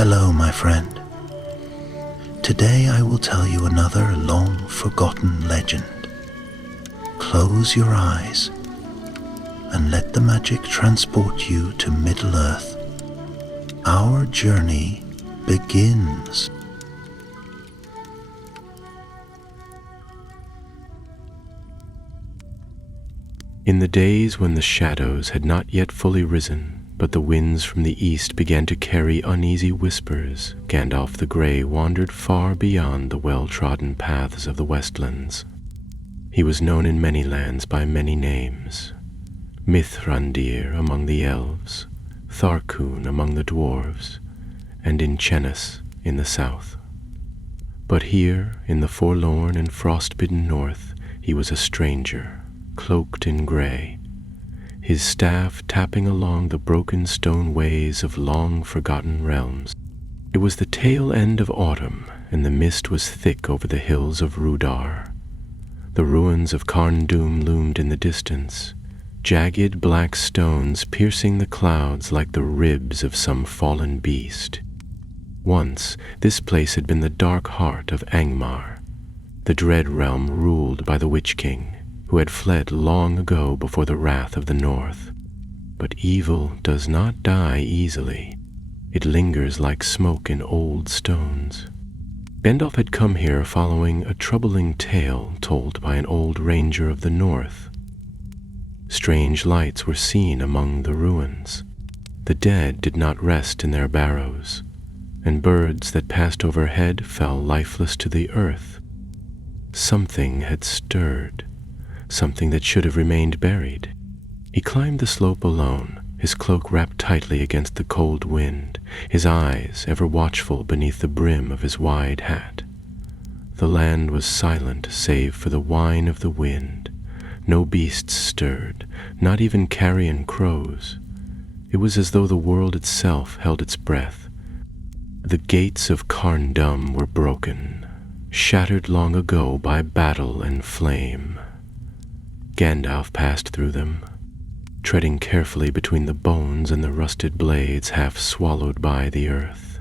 Hello, my friend. Today I will tell you another long-forgotten legend. Close your eyes and let the magic transport you to Middle-earth. Our journey begins. In the days when the shadows had not yet fully risen, but the winds from the east began to carry uneasy whispers, Gandalf the Grey wandered far beyond the well-trodden paths of the Westlands. He was known in many lands by many names: Mithrandir among the elves, Tharkun among the dwarves, and Inchenus in the south. But here, in the forlorn and frost-bitten north, he was a stranger, cloaked in grey, his staff tapping along the broken stone ways of long-forgotten realms. It was the tail end of autumn, and the mist was thick over the hills of Rudar. The ruins of Carn-Dûm loomed in the distance, jagged black stones piercing the clouds like the ribs of some fallen beast. Once, this place had been the dark heart of Angmar, the dread realm ruled by the Witch King, who had fled long ago before the wrath of the North. But evil does not die easily. It lingers like smoke in old stones. Gandalf had come here following a troubling tale told by an old ranger of the North. Strange lights were seen among the ruins. The dead did not rest in their barrows, and birds that passed overhead fell lifeless to the earth. Something had stirred. Something that should have remained buried. He climbed the slope alone, his cloak wrapped tightly against the cold wind, his eyes ever watchful beneath the brim of his wide hat. The land was silent save for the whine of the wind. No beasts stirred, not even carrion crows. It was as though the world itself held its breath. The gates of Carn-Dûm were broken, shattered long ago by battle and flame. Gandalf passed through them, treading carefully between the bones and the rusted blades half swallowed by the earth.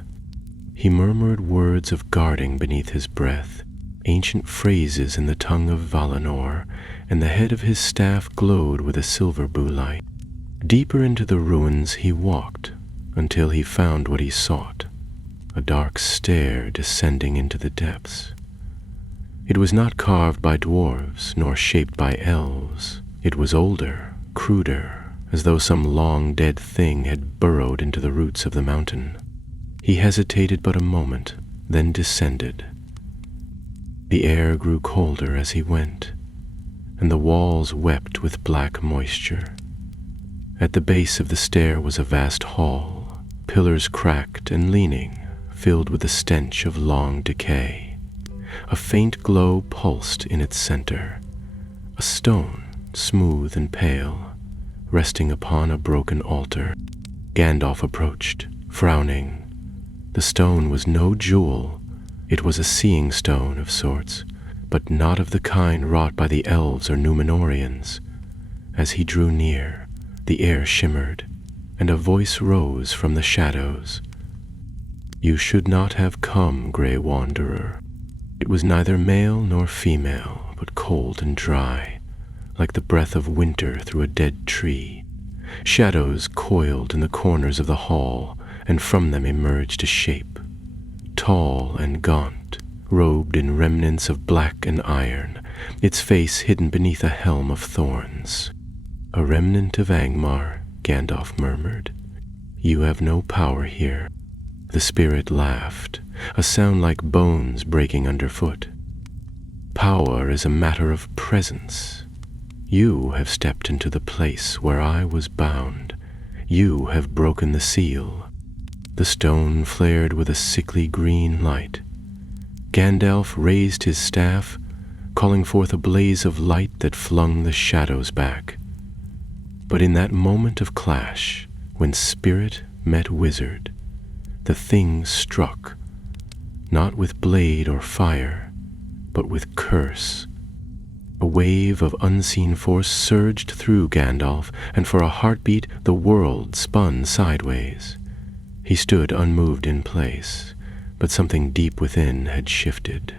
He murmured words of guarding beneath his breath, ancient phrases in the tongue of Valinor, and the head of his staff glowed with a silver light. Deeper into the ruins he walked, until he found what he sought, a dark stair descending into the depths. It was not carved by dwarves, nor shaped by elves. It was older, cruder, as though some long-dead thing had burrowed into the roots of the mountain. He hesitated but a moment, then descended. The air grew colder as he went, and the walls wept with black moisture. At the base of the stair was a vast hall, pillars cracked and leaning, filled with the stench of long decay. A faint glow pulsed in its center, a stone, smooth and pale, resting upon a broken altar. Gandalf approached, frowning. The stone was no jewel. It was a seeing stone of sorts, but not of the kind wrought by the elves or Númenóreans. As he drew near, the air shimmered, and a voice rose from the shadows. "You should not have come, Grey Wanderer." It was neither male nor female, but cold and dry, like the breath of winter through a dead tree. Shadows coiled in the corners of the hall, and from them emerged a shape, tall and gaunt, robed in remnants of black and iron, its face hidden beneath a helm of thorns. "A remnant of Angmar," Gandalf murmured. "You have no power here." The spirit laughed, a sound like bones breaking underfoot. "Power is a matter of presence. You have stepped into the place where I was bound. You have broken the seal." The stone flared with a sickly green light. Gandalf raised his staff, calling forth a blaze of light that flung the shadows back. But in that moment of clash, when spirit met wizard, the thing struck, not with blade or fire, but with curse. A wave of unseen force surged through Gandalf, and for a heartbeat the world spun sideways. He stood unmoved in place, but something deep within had shifted.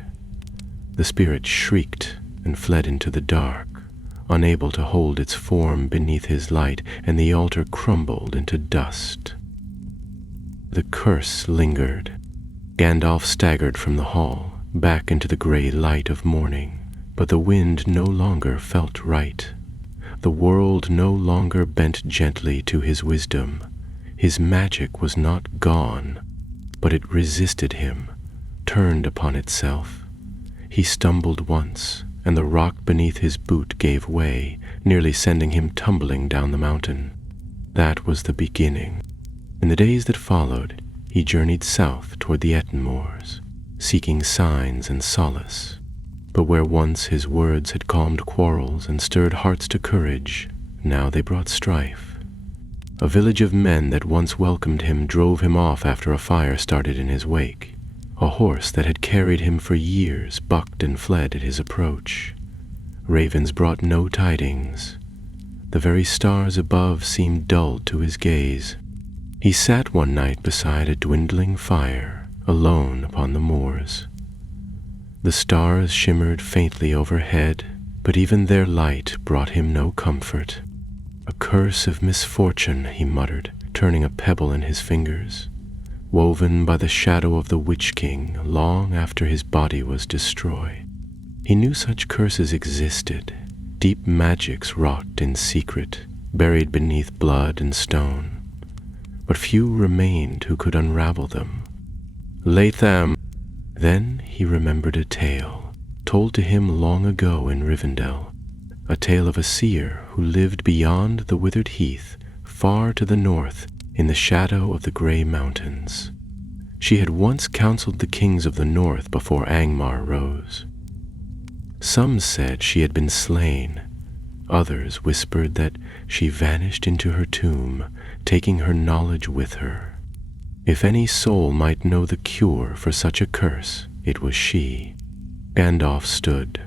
The spirit shrieked and fled into the dark, unable to hold its form beneath his light, and the altar crumbled into dust. The curse lingered. Gandalf staggered from the hall, back into the gray light of morning, but the wind no longer felt right. The world no longer bent gently to his wisdom. His magic was not gone, but it resisted him, turned upon itself. He stumbled once, and the rock beneath his boot gave way, nearly sending him tumbling down the mountain. That was the beginning. In the days that followed, he journeyed south toward the Etten Moors, seeking signs and solace. But where once his words had calmed quarrels and stirred hearts to courage, now they brought strife. A village of men that once welcomed him drove him off after a fire started in his wake. A horse that had carried him for years bucked and fled at his approach. Ravens brought no tidings. The very stars above seemed dulled to his gaze. He sat one night beside a dwindling fire, alone upon the moors. The stars shimmered faintly overhead, but even their light brought him no comfort. "A curse of misfortune," he muttered, turning a pebble in his fingers, "woven by the shadow of the Witch King long after his body was destroyed." He knew such curses existed, deep magics wrought in secret, buried beneath blood and stone. But few remained who could unravel them. Latham! Then he remembered a tale, told to him long ago in Rivendell, a tale of a seer who lived beyond the withered heath, far to the north, in the shadow of the gray mountains. She had once counseled the kings of the north before Angmar rose. Some said she had been slain. Others whispered that she vanished into her tomb, taking her knowledge with her. If any soul might know the cure for such a curse, it was she. Gandalf stood,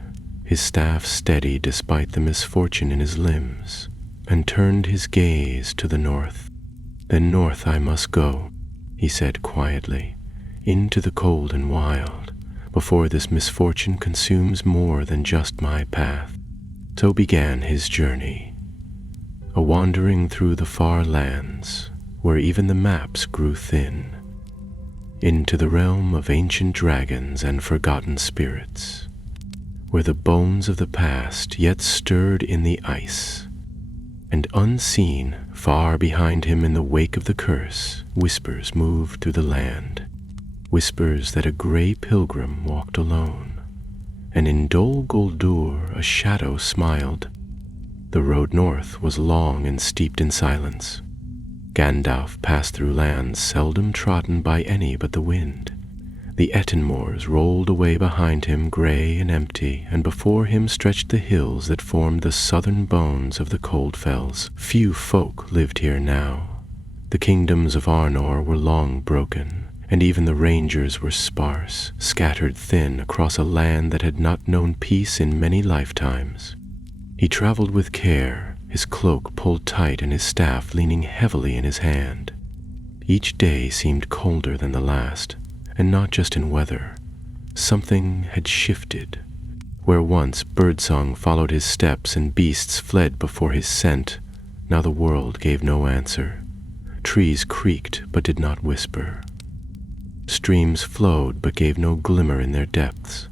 his staff steady despite the misfortune in his limbs, and turned his gaze to the north. "Then north I must go," he said quietly, "into the cold and wild, before this misfortune consumes more than just my path." So began his journey, a wandering through the far lands, where even the maps grew thin, into the realm of ancient dragons and forgotten spirits, where the bones of the past yet stirred in the ice. And unseen, far behind him in the wake of the curse, whispers moved through the land, whispers that a gray pilgrim walked alone, and in Dol Guldur a shadow smiled. The road north was long and steeped in silence. Gandalf passed through lands seldom trodden by any but the wind. The Etten Moors rolled away behind him gray and empty, and before him stretched the hills that formed the southern bones of the cold fells. Few folk lived here now. The kingdoms of Arnor were long broken, and even the rangers were sparse, scattered thin across a land that had not known peace in many lifetimes. He traveled with care, his cloak pulled tight and his staff leaning heavily in his hand. Each day seemed colder than the last, and not just in weather. Something had shifted. Where once birdsong followed his steps and beasts fled before his scent, now the world gave no answer. Trees creaked but did not whisper. Streams flowed but gave no glimmer in their depths.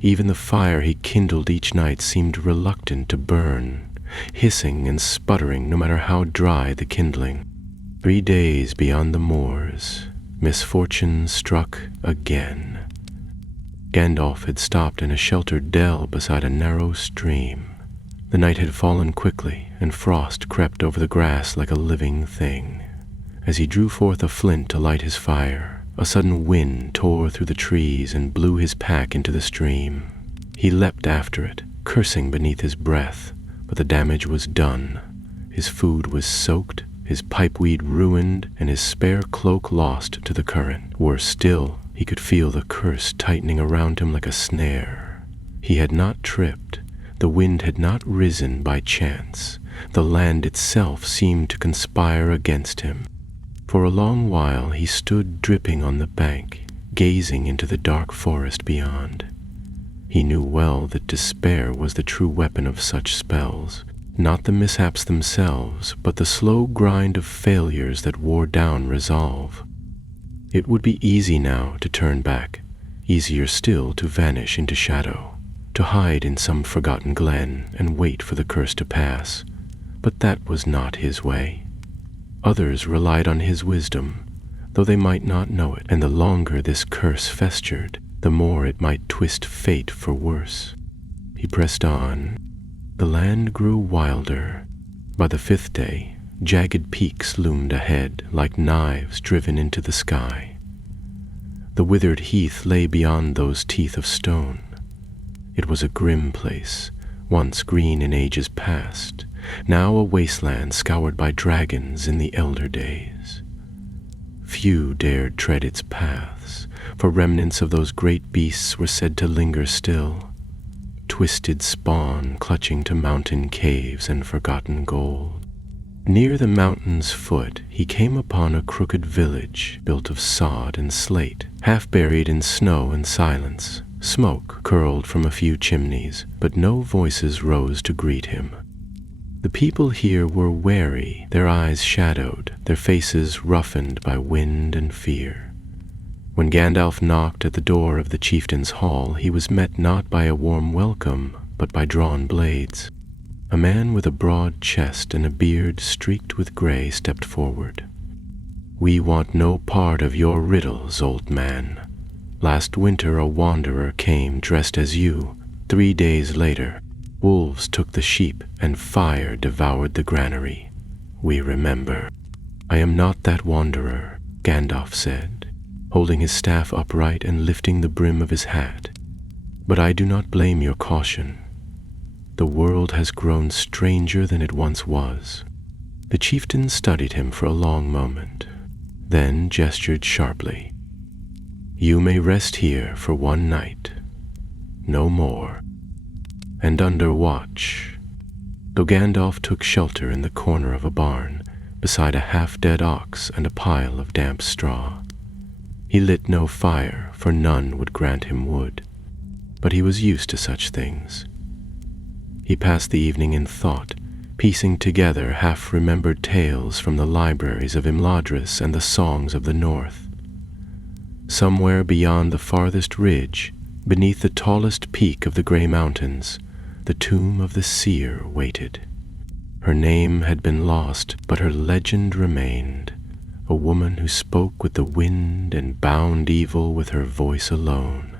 Even the fire he kindled each night seemed reluctant to burn, hissing and sputtering no matter how dry the kindling. 3 days beyond the moors, misfortune struck again. Gandalf had stopped in a sheltered dell beside a narrow stream. The night had fallen quickly, and frost crept over the grass like a living thing. As he drew forth a flint to light his fire, a sudden wind tore through the trees and blew his pack into the stream. He leapt after it, cursing beneath his breath, but the damage was done. His food was soaked, his pipeweed ruined, and his spare cloak lost to the current. Worse still, he could feel the curse tightening around him like a snare. He had not tripped. The wind had not risen by chance. The land itself seemed to conspire against him. For a long while he stood dripping on the bank, gazing into the dark forest beyond. He knew well that despair was the true weapon of such spells, not the mishaps themselves, but the slow grind of failures that wore down resolve. It would be easy now to turn back, easier still to vanish into shadow, to hide in some forgotten glen and wait for the curse to pass, but that was not his way. Others relied on his wisdom, though they might not know it, and the longer this curse festered, the more it might twist fate for worse. He pressed on. The land grew wilder. By the 5th day, jagged peaks loomed ahead like knives driven into the sky. The withered heath lay beyond those teeth of stone. It was a grim place, once green in ages past, now a wasteland scoured by dragons in the elder days. Few dared tread its paths, for remnants of those great beasts were said to linger still, twisted spawn clutching to mountain caves and forgotten gold. Near the mountain's foot he came upon a crooked village built of sod and slate, half buried in snow and silence. Smoke curled from a few chimneys, but no voices rose to greet him. The people here were wary, their eyes shadowed, their faces roughened by wind and fear. When Gandalf knocked at the door of the chieftain's hall, he was met not by a warm welcome, but by drawn blades. A man with a broad chest and a beard streaked with gray stepped forward. "We want no part of your riddles, old man. Last winter a wanderer came dressed as you. 3 days later, wolves took the sheep and fire devoured the granary. We remember." "I am not that wanderer," Gandalf said, holding his staff upright and lifting the brim of his hat. "But I do not blame your caution. The world has grown stranger than it once was." The chieftain studied him for a long moment, then gestured sharply. "You may rest here for 1 night, no more, and under watch." Though Gandalf took shelter in the corner of a barn, beside a half-dead ox and a pile of damp straw. He lit no fire, for none would grant him wood, but he was used to such things. He passed the evening in thought, piecing together half-remembered tales from the libraries of Imladris and the songs of the north. Somewhere beyond the farthest ridge, beneath the tallest peak of the Grey Mountains, the tomb of the seer waited. Her name had been lost, but her legend remained, a woman who spoke with the wind and bound evil with her voice alone.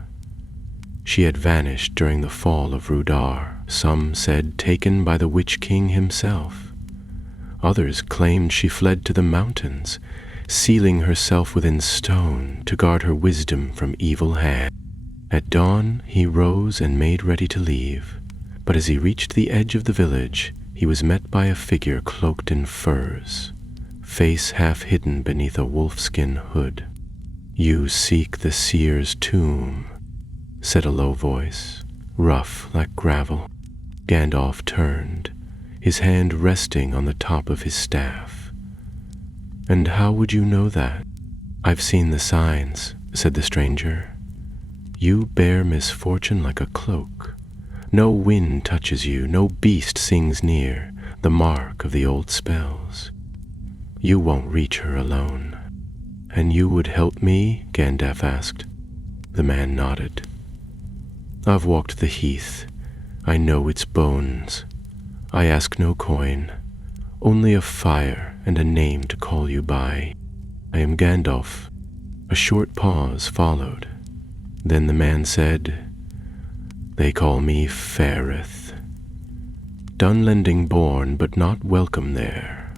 She had vanished during the fall of Rudar, some said taken by the Witch King himself. Others claimed she fled to the mountains, sealing herself within stone to guard her wisdom from evil hands. At dawn he rose and made ready to leave, but as he reached the edge of the village, he was met by a figure cloaked in furs, face half hidden beneath a wolfskin hood. "You seek the seer's tomb," said a low voice, rough like gravel. Gandalf turned, his hand resting on the top of his staff. "And how would you know that?" "I've seen the signs," said the stranger. "You bear misfortune like a cloak. No wind touches you, no beast sings near, the mark of the old spells. You won't reach her alone." "And you would help me?" Gandalf asked. The man nodded. "I've walked the heath. I know its bones. I ask no coin, only a fire and a name to call you by. I am Gandalf." A short pause followed. Then the man said, "They call me Faerith. Dunlending born, but not welcome there.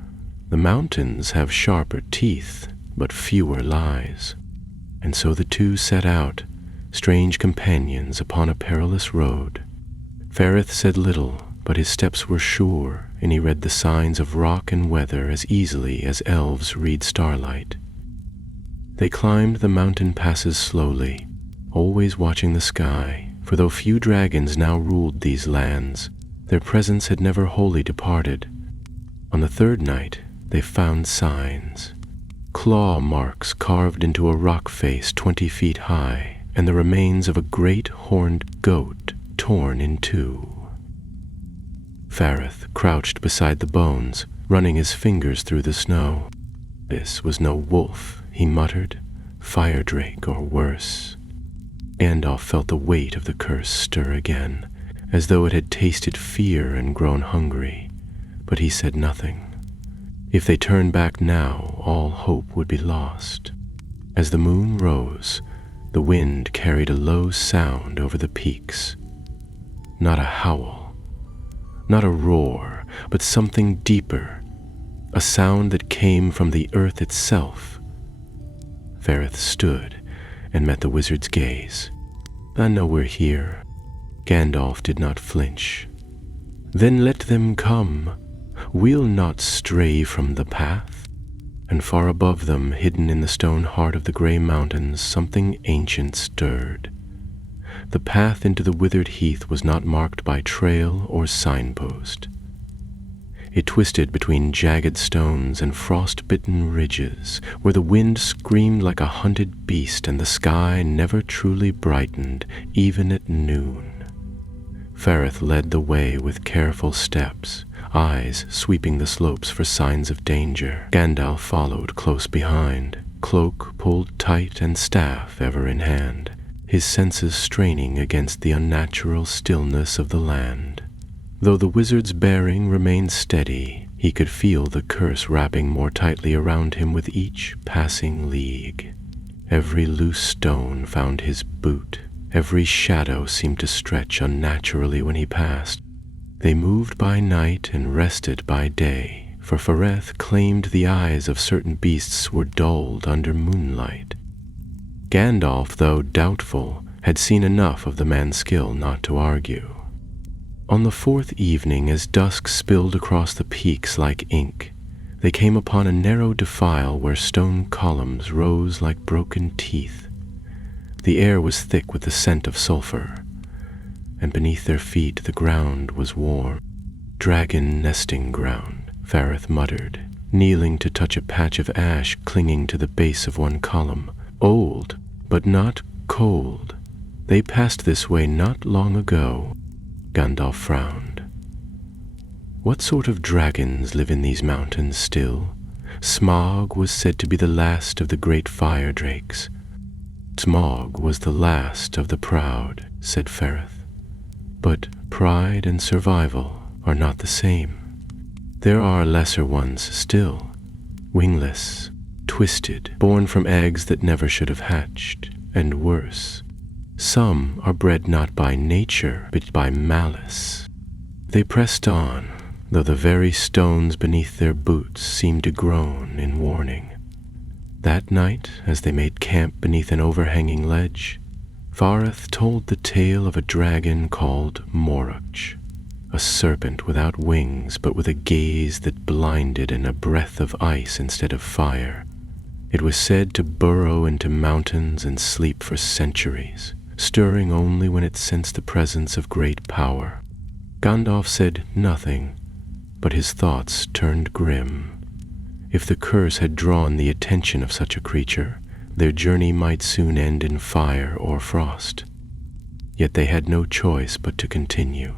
The mountains have sharper teeth, but fewer lies." And so the two set out, strange companions upon a perilous road. Faerith said little, but his steps were sure, and he read the signs of rock and weather as easily as elves read starlight. They climbed the mountain passes slowly, always watching the sky, for though few dragons now ruled these lands, their presence had never wholly departed. On the 3rd night, they found signs. claw marks carved into a rock face 20 feet high, and the remains of a great horned goat torn in two. Fareth crouched beside the bones, running his fingers through the snow. This was no wolf, he muttered, fire drake or worse. Gandalf felt the weight of the curse stir again, as though it had tasted fear and grown hungry, but he said nothing. If they turned back now, all hope would be lost. As the moon rose, the wind carried a low sound over the peaks. Not a howl, not a roar, but something deeper, a sound that came from the earth itself. Fareth stood and met the wizard's gaze. "I know we're here." Gandalf did not flinch. "Then let them come. We'll not stray from the path." And far above them, hidden in the stone heart of the gray mountains, something ancient stirred. The path into the withered heath was not marked by trail or signpost. It twisted between jagged stones and frost-bitten ridges, where the wind screamed like a hunted beast and the sky never truly brightened, even at noon. Fareth led the way with careful steps, eyes sweeping the slopes for signs of danger. Gandalf followed close behind, cloak pulled tight and staff ever in hand, his senses straining against the unnatural stillness of the land. Though the wizard's bearing remained steady, he could feel the curse wrapping more tightly around him with each passing league. Every loose stone found his boot. Every shadow seemed to stretch unnaturally when he passed. They moved by night and rested by day, for Fareth claimed the eyes of certain beasts were dulled under moonlight. Gandalf, though doubtful, had seen enough of the man's skill not to argue. On the fourth evening, as dusk spilled across the peaks like ink, they came upon a narrow defile where stone columns rose like broken teeth. The air was thick with the scent of sulfur, and beneath their feet the ground was warm. "Dragon nesting ground," Fareth muttered, kneeling to touch a patch of ash clinging to the base of one column. "Old, but not cold. They passed this way not long ago." Gandalf frowned. "What sort of dragons live in these mountains still?" Smaug was said to be the last of the great fire drakes. "Smaug was the last of the proud," said Fareth. "But pride and survival are not the same. There are lesser ones still, wingless, twisted, born from eggs that never should have hatched, and worse. Some are bred not by nature, but by malice." They pressed on, though the very stones beneath their boots seemed to groan in warning. That night, as they made camp beneath an overhanging ledge, Fareth told the tale of a dragon called Morag, a serpent without wings but with a gaze that blinded and a breath of ice instead of fire. It was said to burrow into mountains and sleep for centuries, stirring only when it sensed the presence of great power. Gandalf said nothing, but his thoughts turned grim. If the curse had drawn the attention of such a creature, their journey might soon end in fire or frost. Yet they had no choice but to continue.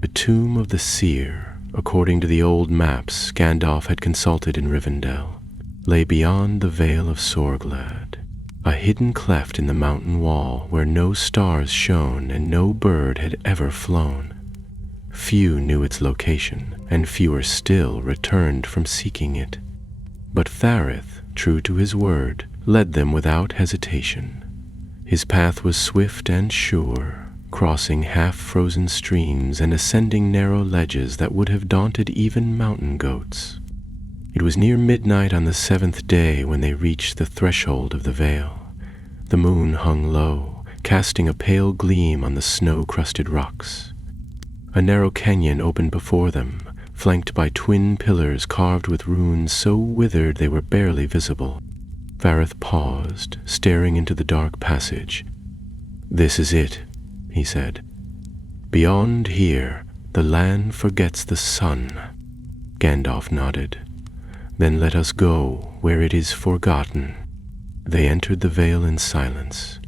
The tomb of the seer, according to the old maps Gandalf had consulted in Rivendell, lay beyond the Vale of Sorglad, a hidden cleft in the mountain wall where no stars shone and no bird had ever flown. Few knew its location, and fewer still returned from seeking it. But Fareth, true to his word, led them without hesitation. His path was swift and sure, crossing half-frozen streams and ascending narrow ledges that would have daunted even mountain goats. It was near midnight on the 7th day when they reached the threshold of the vale. The moon hung low, casting a pale gleam on the snow-crusted rocks. A narrow canyon opened before them, flanked by twin pillars carved with runes so withered they were barely visible. Fareth paused, staring into the dark passage. "This is it," he said. "Beyond here, the land forgets the sun." Gandalf nodded. Then let us go where it is forgotten." They entered the vale in silence.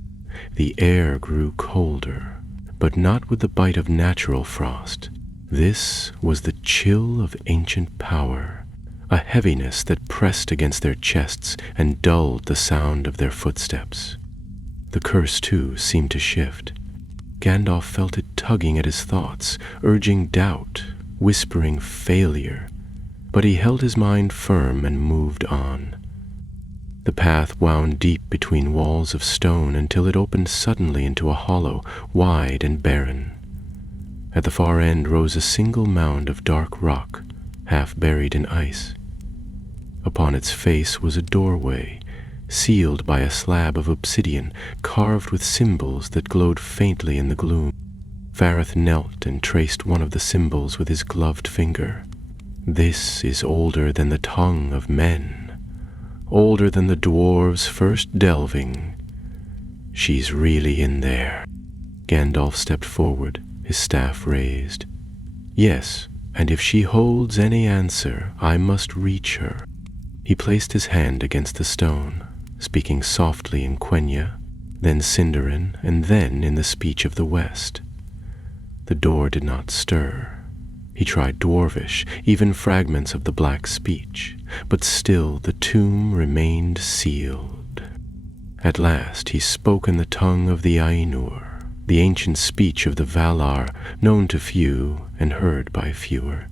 The air grew colder, but not with the bite of natural frost. This was the chill of ancient power, a heaviness that pressed against their chests and dulled the sound of their footsteps. The curse, too, seemed to shift. Gandalf felt it tugging at his thoughts, urging doubt, whispering failure, but he held his mind firm and moved on. The path wound deep between walls of stone until it opened suddenly into a hollow, wide and barren. At the far end rose a single mound of dark rock, half buried in ice. Upon its face was a doorway, sealed by a slab of obsidian, carved with symbols that glowed faintly in the gloom. Fareth knelt and traced one of the symbols with his gloved finger. "This is older than the tongue of men, older than the dwarves first delving. She's really in there." Gandalf stepped forward, his staff raised. "Yes, and if she holds any answer, I must reach her." He placed his hand against the stone, speaking softly in Quenya, then Sindarin, and then in the speech of the West. The door did not stir. He tried Dwarvish, even fragments of the black speech, but still the tomb remained sealed. At last he spoke in the tongue of the Ainur, the ancient speech of the Valar, known to few and heard by fewer.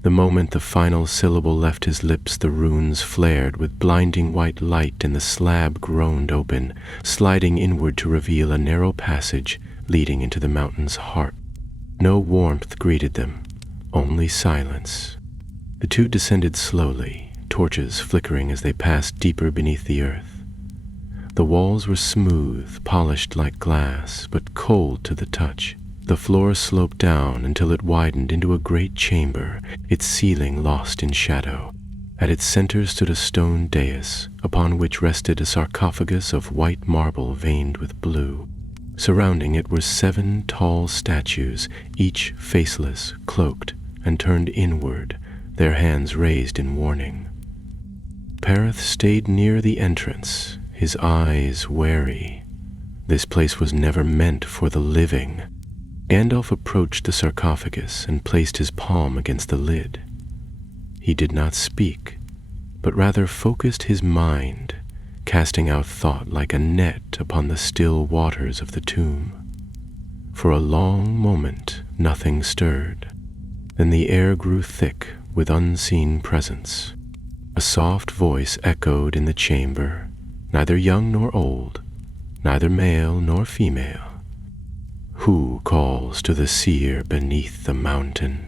The moment the final syllable left his lips, the runes flared with blinding white light and the slab groaned open, sliding inward to reveal a narrow passage leading into the mountain's heart. No warmth greeted them, only silence. The two descended slowly, torches flickering as they passed deeper beneath the earth. The walls were smooth, polished like glass, but cold to the touch. The floor sloped down until it widened into a great chamber, its ceiling lost in shadow. At its center stood a stone dais, upon which rested a sarcophagus of white marble veined with blue. Surrounding it were 7 tall statues, each faceless, cloaked, and turned inward, their hands raised in warning. Perith stayed near the entrance, his eyes wary. This place was never meant for the living. Gandalf approached the sarcophagus and placed his palm against the lid. He did not speak, but rather focused his mind, casting out thought like a net upon the still waters of the tomb. For a long moment nothing stirred. Then the air grew thick with unseen presence. A soft voice echoed in the chamber, neither young nor old, neither male nor female. "Who calls to the seer beneath the mountain?"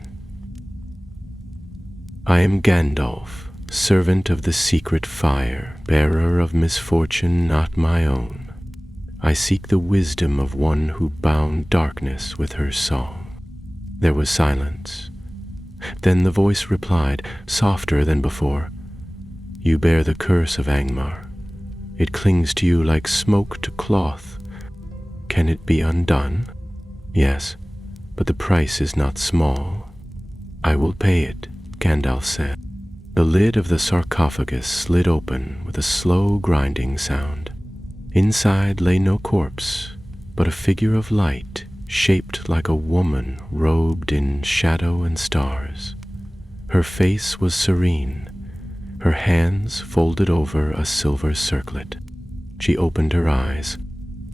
"I am Gandalf, servant of the secret fire, bearer of misfortune not my own. I seek the wisdom of one who bound darkness with her song." There was silence. Then the voice replied, softer than before, "You bear the curse of Angmar. It clings to you like smoke to cloth. Can it be undone?" "Yes, but the price is not small." "I will pay it," Gandalf said. The lid of the sarcophagus slid open with a slow grinding sound. Inside lay no corpse, but a figure of light, shaped like a woman robed in shadow and stars. Her face was serene, her hands folded over a silver circlet. She opened her eyes.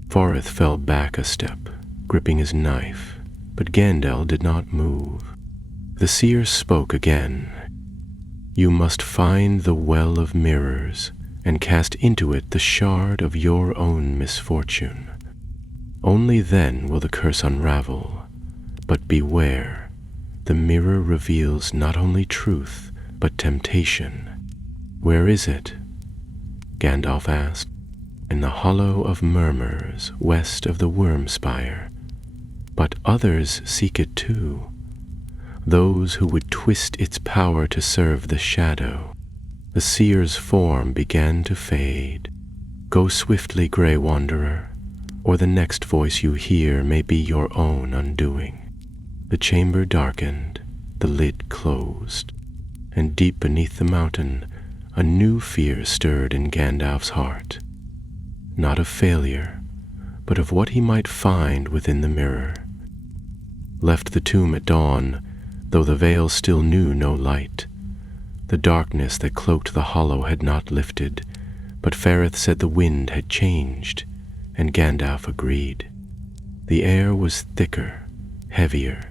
Fareth fell back a step, gripping his knife, but Gandalf did not move. The seer spoke again. "You must find the well of mirrors and cast into it the shard of your own misfortune. Only then will the curse unravel. But beware, the mirror reveals not only truth, but temptation." "Where is it?" Gandalf asked. "In the hollow of murmurs, west of the Wormspire. But others seek it too, those who would twist its power to serve the shadow." The seer's form began to fade. "Go swiftly, Grey Wanderer, or the next voice you hear may be your own undoing." The chamber darkened, the lid closed. and deep beneath the mountain, a new fear stirred in Gandalf's heart. Not of failure, but of what he might find within the mirror. Left the tomb at dawn, though the veil still knew no light. The darkness that cloaked the hollow had not lifted, but Ferrith said the wind had changed, and Gandalf agreed. The air was thicker, heavier,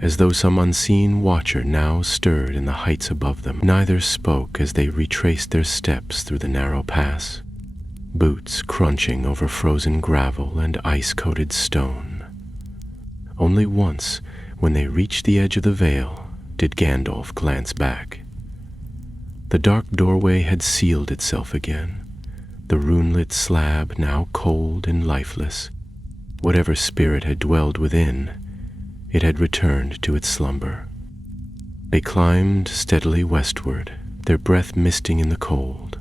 as though some unseen watcher now stirred in the heights above them. Neither spoke as they retraced their steps through the narrow pass, boots crunching over frozen gravel and ice-coated stone. Only once, when they reached the edge of the vale, did Gandalf glance back. The dark doorway had sealed itself again, the rune-lit slab now cold and lifeless. Whatever spirit had dwelled within, it had returned to its slumber. They climbed steadily westward, their breath misting in the cold.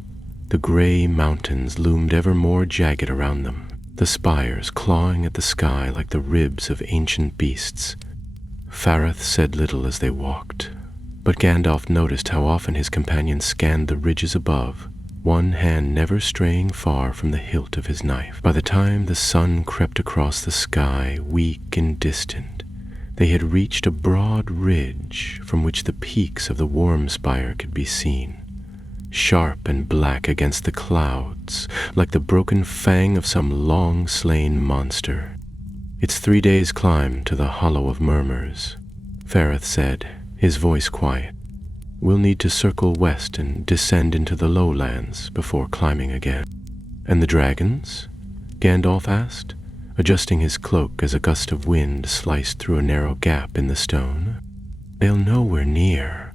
The gray mountains loomed ever more jagged around them, the spires clawing at the sky like the ribs of ancient beasts. Fareth said little as they walked, but Gandalf noticed how often his companion scanned the ridges above, one hand never straying far from the hilt of his knife. By the time the sun crept across the sky, weak and distant, they had reached a broad ridge from which the peaks of the Wormspire could be seen, sharp and black against the clouds, like the broken fang of some long-slain monster. "It's 3 days' climb to the Hollow of Murmurs," Fareth said, his voice quiet. "We'll need to circle west and descend into the lowlands before climbing again." "And the dragons?" Gandalf asked, adjusting his cloak as a gust of wind sliced through a narrow gap in the stone. "They'll know we're near.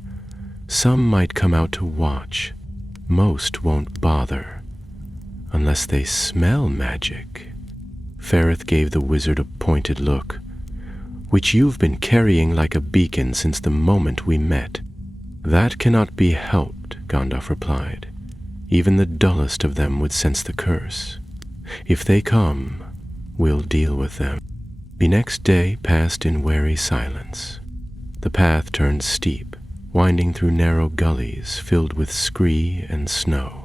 Some might come out to watch. Most won't bother. Unless they smell magic." Fareth gave the wizard a pointed look. "Which you've been carrying like a beacon since the moment we met." "That cannot be helped," Gandalf replied. "Even the dullest of them would sense the curse. If they come, we'll deal with them." The next day passed in wary silence. The path turned steep, winding through narrow gullies filled with scree and snow.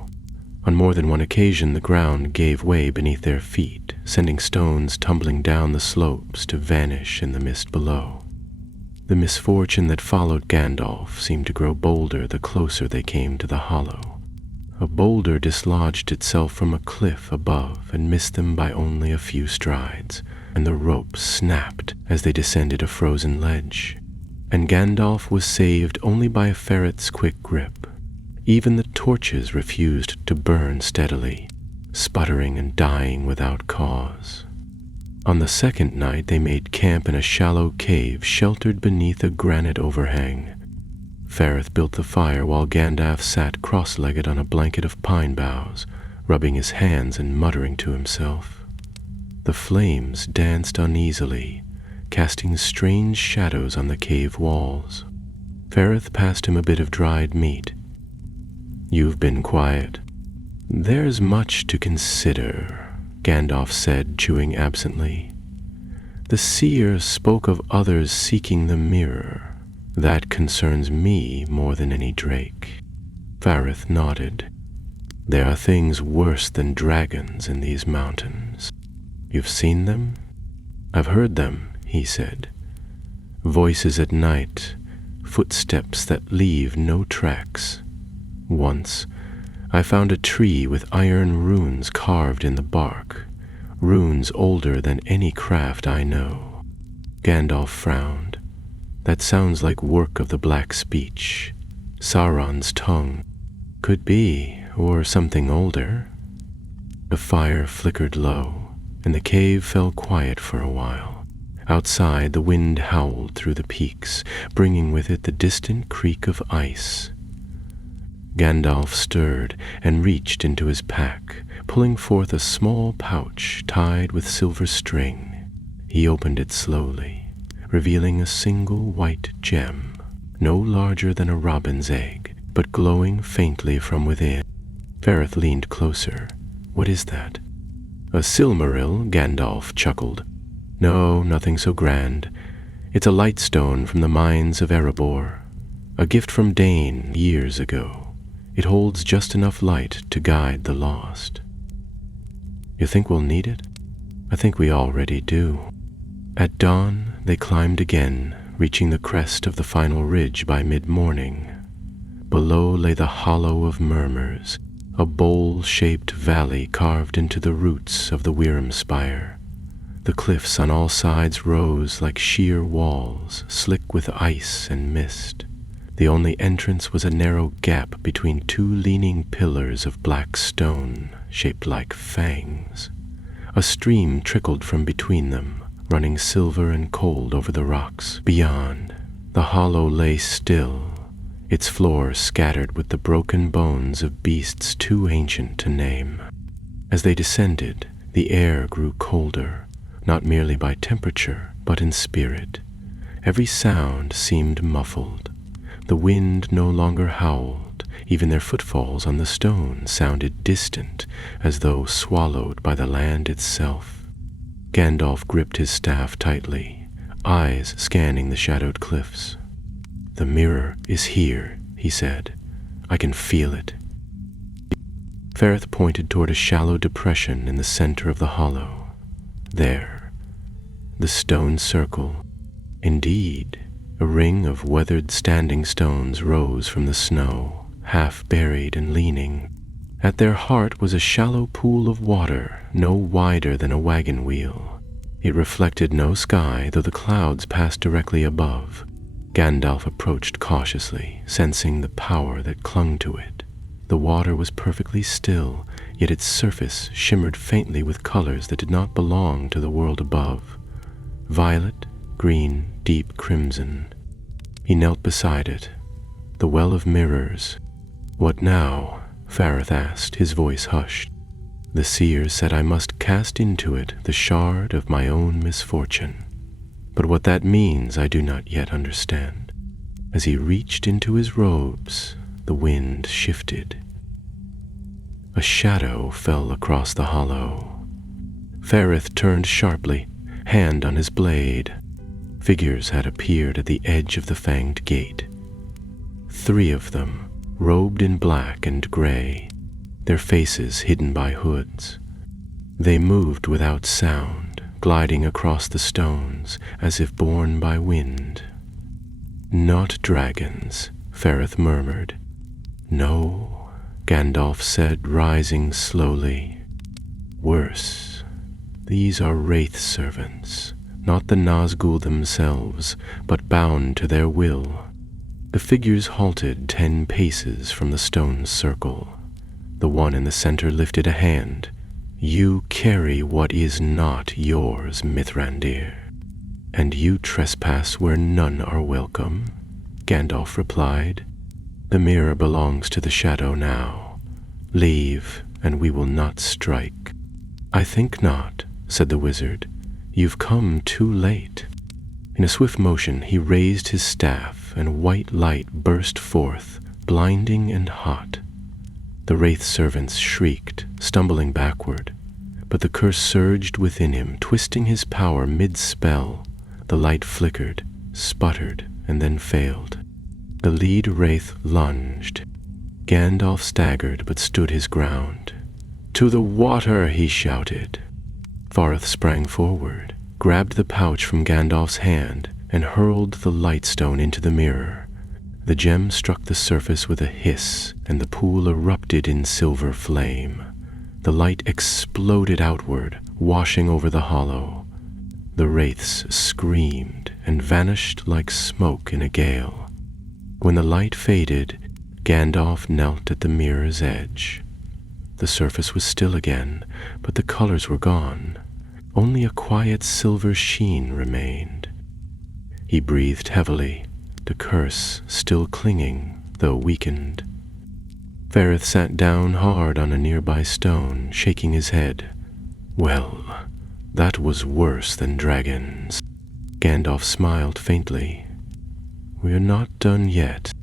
On more than one occasion the ground gave way beneath their feet, sending stones tumbling down the slopes to vanish in the mist below. The misfortune that followed Gandalf seemed to grow bolder the closer they came to the hollow. A boulder dislodged itself from a cliff above and missed them by only a few strides, and the rope snapped as they descended a frozen ledge. And Gandalf was saved only by a ferret's quick grip. Even the torches refused to burn steadily, sputtering and dying without cause. On the second night they made camp in a shallow cave sheltered beneath a granite overhang. Fareth built the fire while Gandalf sat cross-legged on a blanket of pine boughs, rubbing his hands and muttering to himself. The flames danced uneasily, casting strange shadows on the cave walls. Fareth passed him a bit of dried meat. "You've been quiet." "There's much to consider," Gandalf said, chewing absently. "The seer spoke of others seeking the mirror. That concerns me more than any drake." Fareth nodded. "There are things worse than dragons in these mountains. You've seen them?" "I've heard them," he said. "Voices at night, footsteps that leave no tracks. Once, I found a tree with iron runes carved in the bark, runes older than any craft I know." Gandalf frowned. "That sounds like work of the Black Speech, Sauron's tongue." "Could be, or something older." The fire flickered low, and the cave fell quiet for a while. Outside, the wind howled through the peaks, bringing with it the distant creak of ice. Gandalf stirred and reached into his pack, pulling forth a small pouch tied with silver string. He opened it slowly, revealing a single white gem, no larger than a robin's egg, but glowing faintly from within. Fareth leaned closer. "What is that?" "A Silmaril," Gandalf chuckled. "No, nothing so grand. It's a light stone from the mines of Erebor. A gift from Dane years ago. It holds just enough light to guide the lost. You think we'll need it? I think we already do. At dawn, they climbed again, reaching the crest of the final ridge by mid-morning. Below lay the Hollow of Murmurs, a bowl-shaped valley carved into the roots of the Wirem Spire. The cliffs on all sides rose like sheer walls, slick with ice and mist. The only entrance was a narrow gap between two leaning pillars of black stone, shaped like fangs. A stream trickled from between them, running silver and cold over the rocks. Beyond, the hollow lay still, its floor scattered with the broken bones of beasts too ancient to name. As they descended, the air grew colder, not merely by temperature, but in spirit. Every sound seemed muffled. The wind no longer howled. Even their footfalls on the stone sounded distant, as though swallowed by the land itself. Gandalf gripped his staff tightly, eyes scanning the shadowed cliffs. "The mirror is here," he said. "I can feel it." Ferrith pointed toward a shallow depression in the center of the hollow. There, the stone circle. Indeed, a ring of weathered standing stones rose from the snow, half buried and leaning. At their heart was a shallow pool of water, no wider than a wagon wheel. It reflected no sky, though the clouds passed directly above. Gandalf approached cautiously, sensing the power that clung to it. The water was perfectly still, yet its surface shimmered faintly with colors that did not belong to the world above. Violet, green, deep crimson. He knelt beside it. The Well of Mirrors. "What now?" Farith asked, his voice hushed. "The seer said I must cast into it the shard of my own misfortune. But what that means I do not yet understand." As he reached into his robes, the wind shifted. A shadow fell across the hollow. Farith turned sharply, hand on his blade. Figures had appeared at the edge of the fanged gate. 3 of them, robed in black and gray, their faces hidden by hoods. They moved without sound, gliding across the stones as if borne by wind. "Not dragons," Farith murmured. "No," Gandalf said, rising slowly. "Worse. These are wraith servants, not the Nazgul themselves, but bound to their will." The figures halted 10 paces from the stone circle. The one in the center lifted a hand. "You carry what is not yours, Mithrandir, and you trespass where none are welcome," Gandalf replied. "The mirror belongs to the shadow now. Leave, and we will not strike." "I think not," said the wizard. "You've come too late." In a swift motion, he raised his staff, and white light burst forth, blinding and hot. The wraith servants shrieked, stumbling backward, but the curse surged within him, twisting his power mid-spell. The light flickered, sputtered, and then failed. The lead wraith lunged. Gandalf staggered but stood his ground. "To the water!" he shouted. Farith sprang forward, grabbed the pouch from Gandalf's hand, and hurled the lightstone into the mirror. The gem struck the surface with a hiss, and the pool erupted in silver flame. The light exploded outward, washing over the hollow. The wraiths screamed and vanished like smoke in a gale. When the light faded, Gandalf knelt at the mirror's edge. The surface was still again, but the colors were gone. Only a quiet silver sheen remained. He breathed heavily, the curse still clinging, though weakened. Farith sat down hard on a nearby stone, shaking his head. "Well, that was worse than dragons." Gandalf smiled faintly. "We're not done yet,"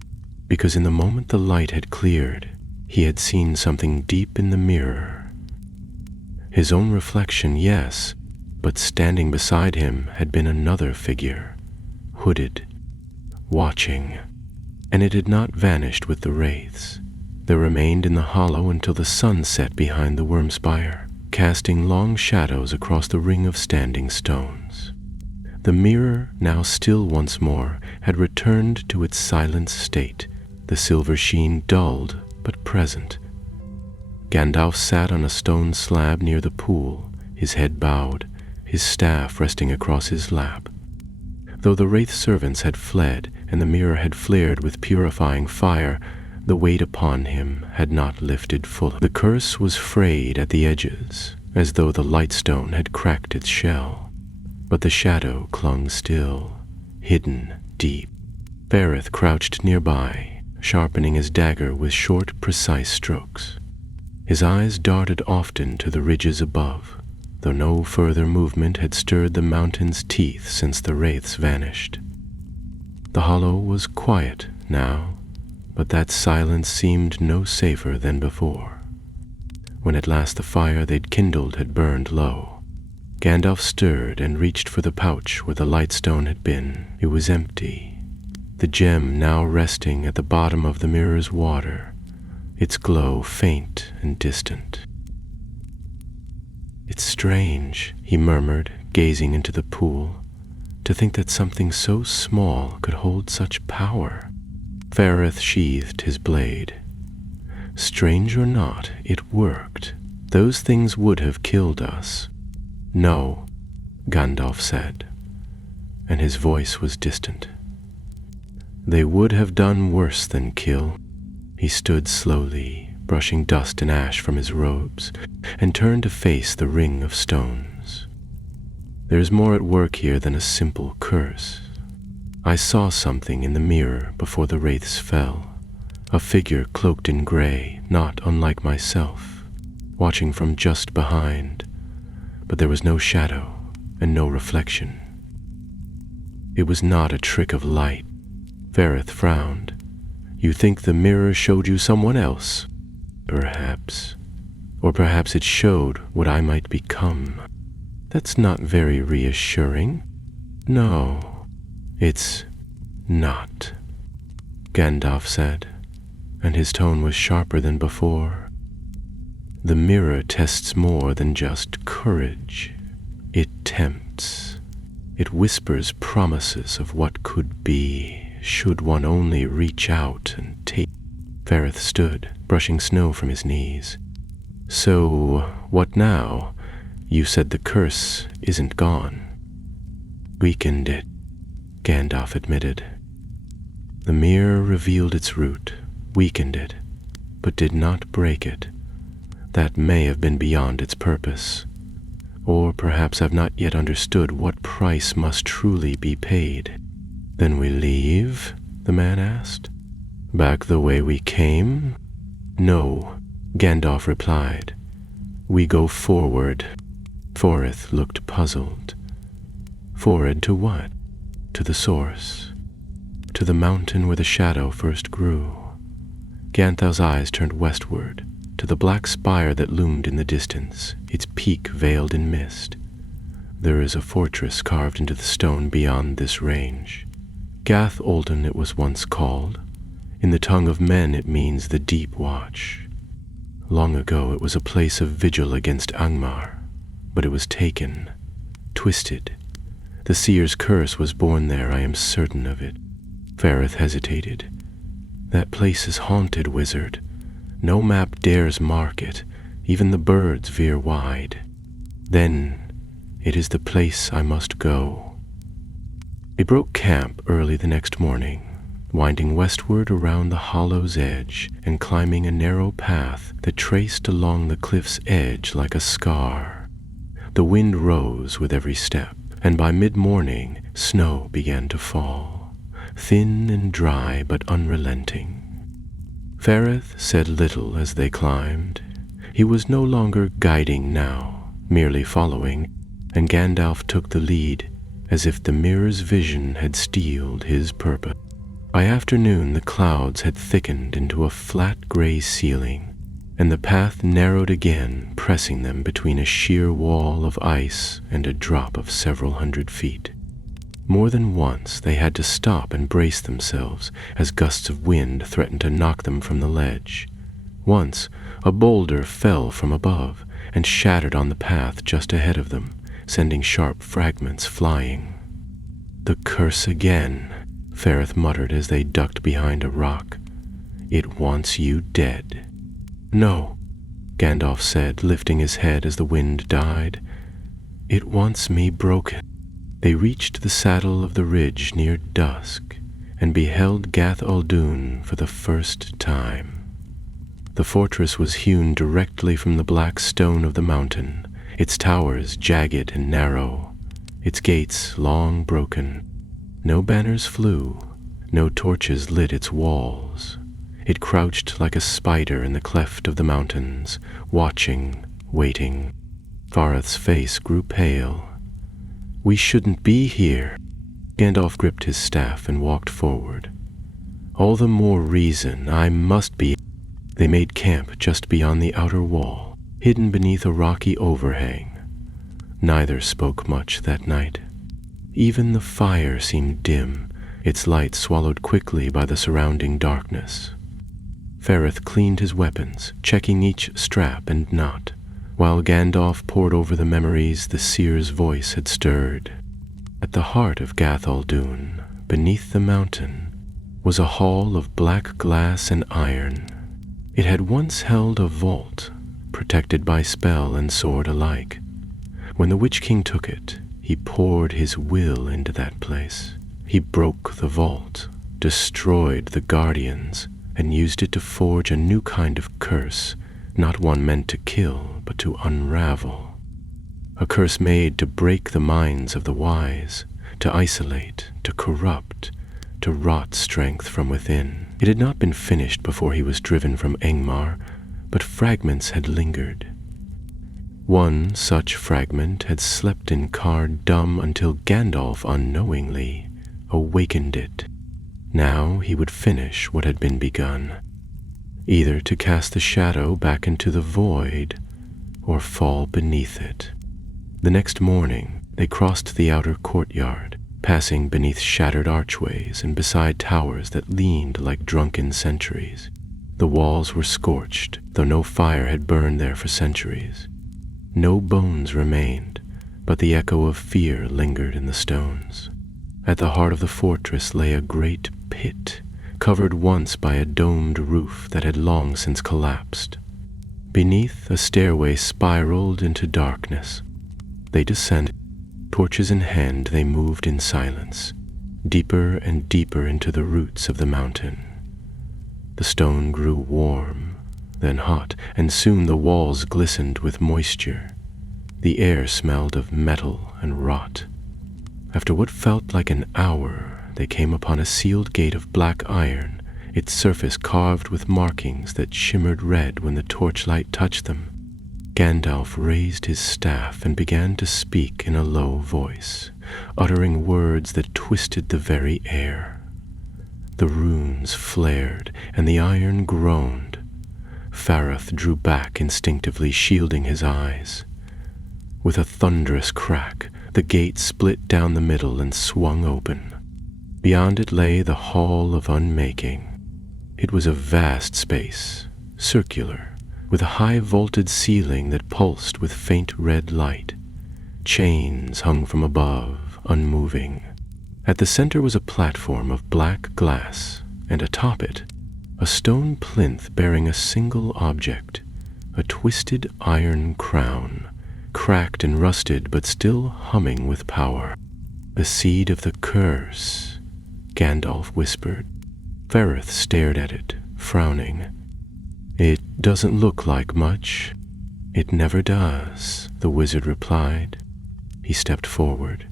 because in the moment the light had cleared, he had seen something deep in the mirror. His own reflection, yes, but standing beside him had been another figure, hooded, watching. and it had not vanished with the wraiths. There remained in the hollow until the sun set behind the Wormspire, casting long shadows across the ring of standing stones. The mirror, now still once more, had returned to its silent state, the silver sheen dulled but present. Gandalf sat on a stone slab near the pool, his head bowed, his staff resting across his lap. Though the wraith servants had fled and the mirror had flared with purifying fire, the weight upon him had not lifted fully. The curse was frayed at the edges, as though the lightstone had cracked its shell, but the shadow clung still, hidden deep. Ferrith crouched nearby, sharpening his dagger with short, precise strokes. His eyes darted often to the ridges above, though no further movement had stirred the mountain's teeth since the wraiths vanished. The hollow was quiet now, but that silence seemed no safer than before. When at last the fire they'd kindled had burned low, Gandalf stirred and reached for the pouch where the lightstone had been. It was empty, the gem now resting at the bottom of the mirror's water, its glow faint and distant. "It's strange," he murmured, gazing into the pool, "to think that something so small could hold such power." Ferrith sheathed his blade. "Strange or not, it worked. Those things would have killed us." "No," Gandalf said, and his voice was distant. "They would have done worse than kill." He stood slowly, brushing dust and ash from his robes, and turned to face the ring of stones. "There's more at work here than a simple curse. I saw something in the mirror before the wraiths fell, a figure cloaked in gray, not unlike myself, watching from just behind, but there was no shadow and no reflection. It was not a trick of light." Ferrith frowned. "You think the mirror showed you someone else?" "Perhaps. Or perhaps it showed what I might become." "That's not very reassuring." "No, it's not," Gandalf said, and his tone was sharper than before. "The mirror tests more than just courage. It tempts. It whispers promises of what could be, should one only reach out and take." Ferrith stood, brushing snow from his knees. "So, what now? You said the curse isn't gone." "Weakened it," Gandalf admitted. "The mirror revealed its root, weakened it, but did not break it. That may have been beyond its purpose. Or perhaps I've not yet understood what price must truly be paid." "Then we leave?" the man asked. "Back the way we came?" "No," Gandalf replied. "We go forward." Ferrith looked puzzled. "Forward to what?" "To the source. To the mountain where the shadow first grew." Gandalf's eyes turned westward, to the black spire that loomed in the distance, its peak veiled in mist. "There is a fortress carved into the stone beyond this range. Gath Olden it was once called. In the tongue of men it means the Deep Watch. Long ago it was a place of vigil against Angmar, but it was taken, twisted. The seer's curse was born there, I am certain of it." Ferrith hesitated. "That place is haunted, wizard. No map dares mark it, even the birds veer wide. Then it is the place I must go." They broke camp early the next morning, winding westward around the hollow's edge and climbing a narrow path that traced along the cliff's edge like a scar. The wind rose with every step, and by mid-morning snow began to fall, thin and dry but unrelenting. Ferrith said little as they climbed. He was no longer guiding now, merely following, and Gandalf took the lead, as if the mirror's vision had steeled his purpose. By afternoon the clouds had thickened into a flat gray ceiling, and the path narrowed again, pressing them between a sheer wall of ice and a drop of several hundred feet. More than once they had to stop and brace themselves as gusts of wind threatened to knock them from the ledge. Once, a boulder fell from above and shattered on the path just ahead of them, sending sharp fragments flying. "The curse again," Ferrith muttered as they ducked behind a rock. "It wants you dead." "No," Gandalf said, lifting his head as the wind died. "It wants me broken." They reached the saddle of the ridge near dusk and beheld Gath Uldun for the first time. The fortress was hewn directly from the black stone of the mountain, its towers jagged and narrow, its gates long broken. No banners flew, no torches lit its walls. It crouched like a spider in the cleft of the mountains, watching, waiting. Fareth's face grew pale. "We shouldn't be here." Gandalf gripped his staff and walked forward. "All the more reason I must be." They made camp just beyond the outer wall, hidden beneath a rocky overhang. Neither spoke much that night. Even the fire seemed dim, its light swallowed quickly by the surrounding darkness. Ferrith cleaned his weapons, checking each strap and knot, while Gandalf pored over the memories the seer's voice had stirred. At the heart of Gath Uldun, beneath the mountain, was a hall of black glass and iron. It had once held a vault, protected by spell and sword alike. When the Witch King took it, he poured his will into that place. He broke the vault, destroyed the guardians, and used it to forge a new kind of curse, not one meant to kill, but to unravel. A curse made to break the minds of the wise, to isolate, to corrupt, to rot strength from within. It had not been finished before he was driven from Angmar, but fragments had lingered. One such fragment had slept in Car Dum until Gandalf unknowingly awakened it. Now he would finish what had been begun, either to cast the shadow back into the void or fall beneath it. The next morning they crossed the outer courtyard, passing beneath shattered archways and beside towers that leaned like drunken sentries. The walls were scorched, though no fire had burned there for centuries. No bones remained, but the echo of fear lingered in the stones. At the heart of the fortress lay a great pit, covered once by a domed roof that had long since collapsed. Beneath, a stairway spiraled into darkness. They descended. Torches in hand, they moved in silence, deeper and deeper into the roots of the mountain. The stone grew warm, then hot, and soon the walls glistened with moisture. The air smelled of metal and rot. After what felt like an hour, they came upon a sealed gate of black iron, its surface carved with markings that shimmered red when the torchlight touched them. Gandalf raised his staff and began to speak in a low voice, uttering words that twisted the very air. The runes flared, and the iron groaned. Fareth drew back instinctively, shielding his eyes. With a thunderous crack, the gate split down the middle and swung open. Beyond it lay the Hall of Unmaking. It was a vast space, circular, with a high-vaulted ceiling that pulsed with faint red light. Chains hung from above, unmoving. At the center was a platform of black glass, and atop it, a stone plinth bearing a single object, a twisted iron crown, cracked and rusted but still humming with power. "The seed of the curse," Gandalf whispered. Ferrith stared at it, frowning. "It doesn't look like much." "It never does," the wizard replied. He stepped forward.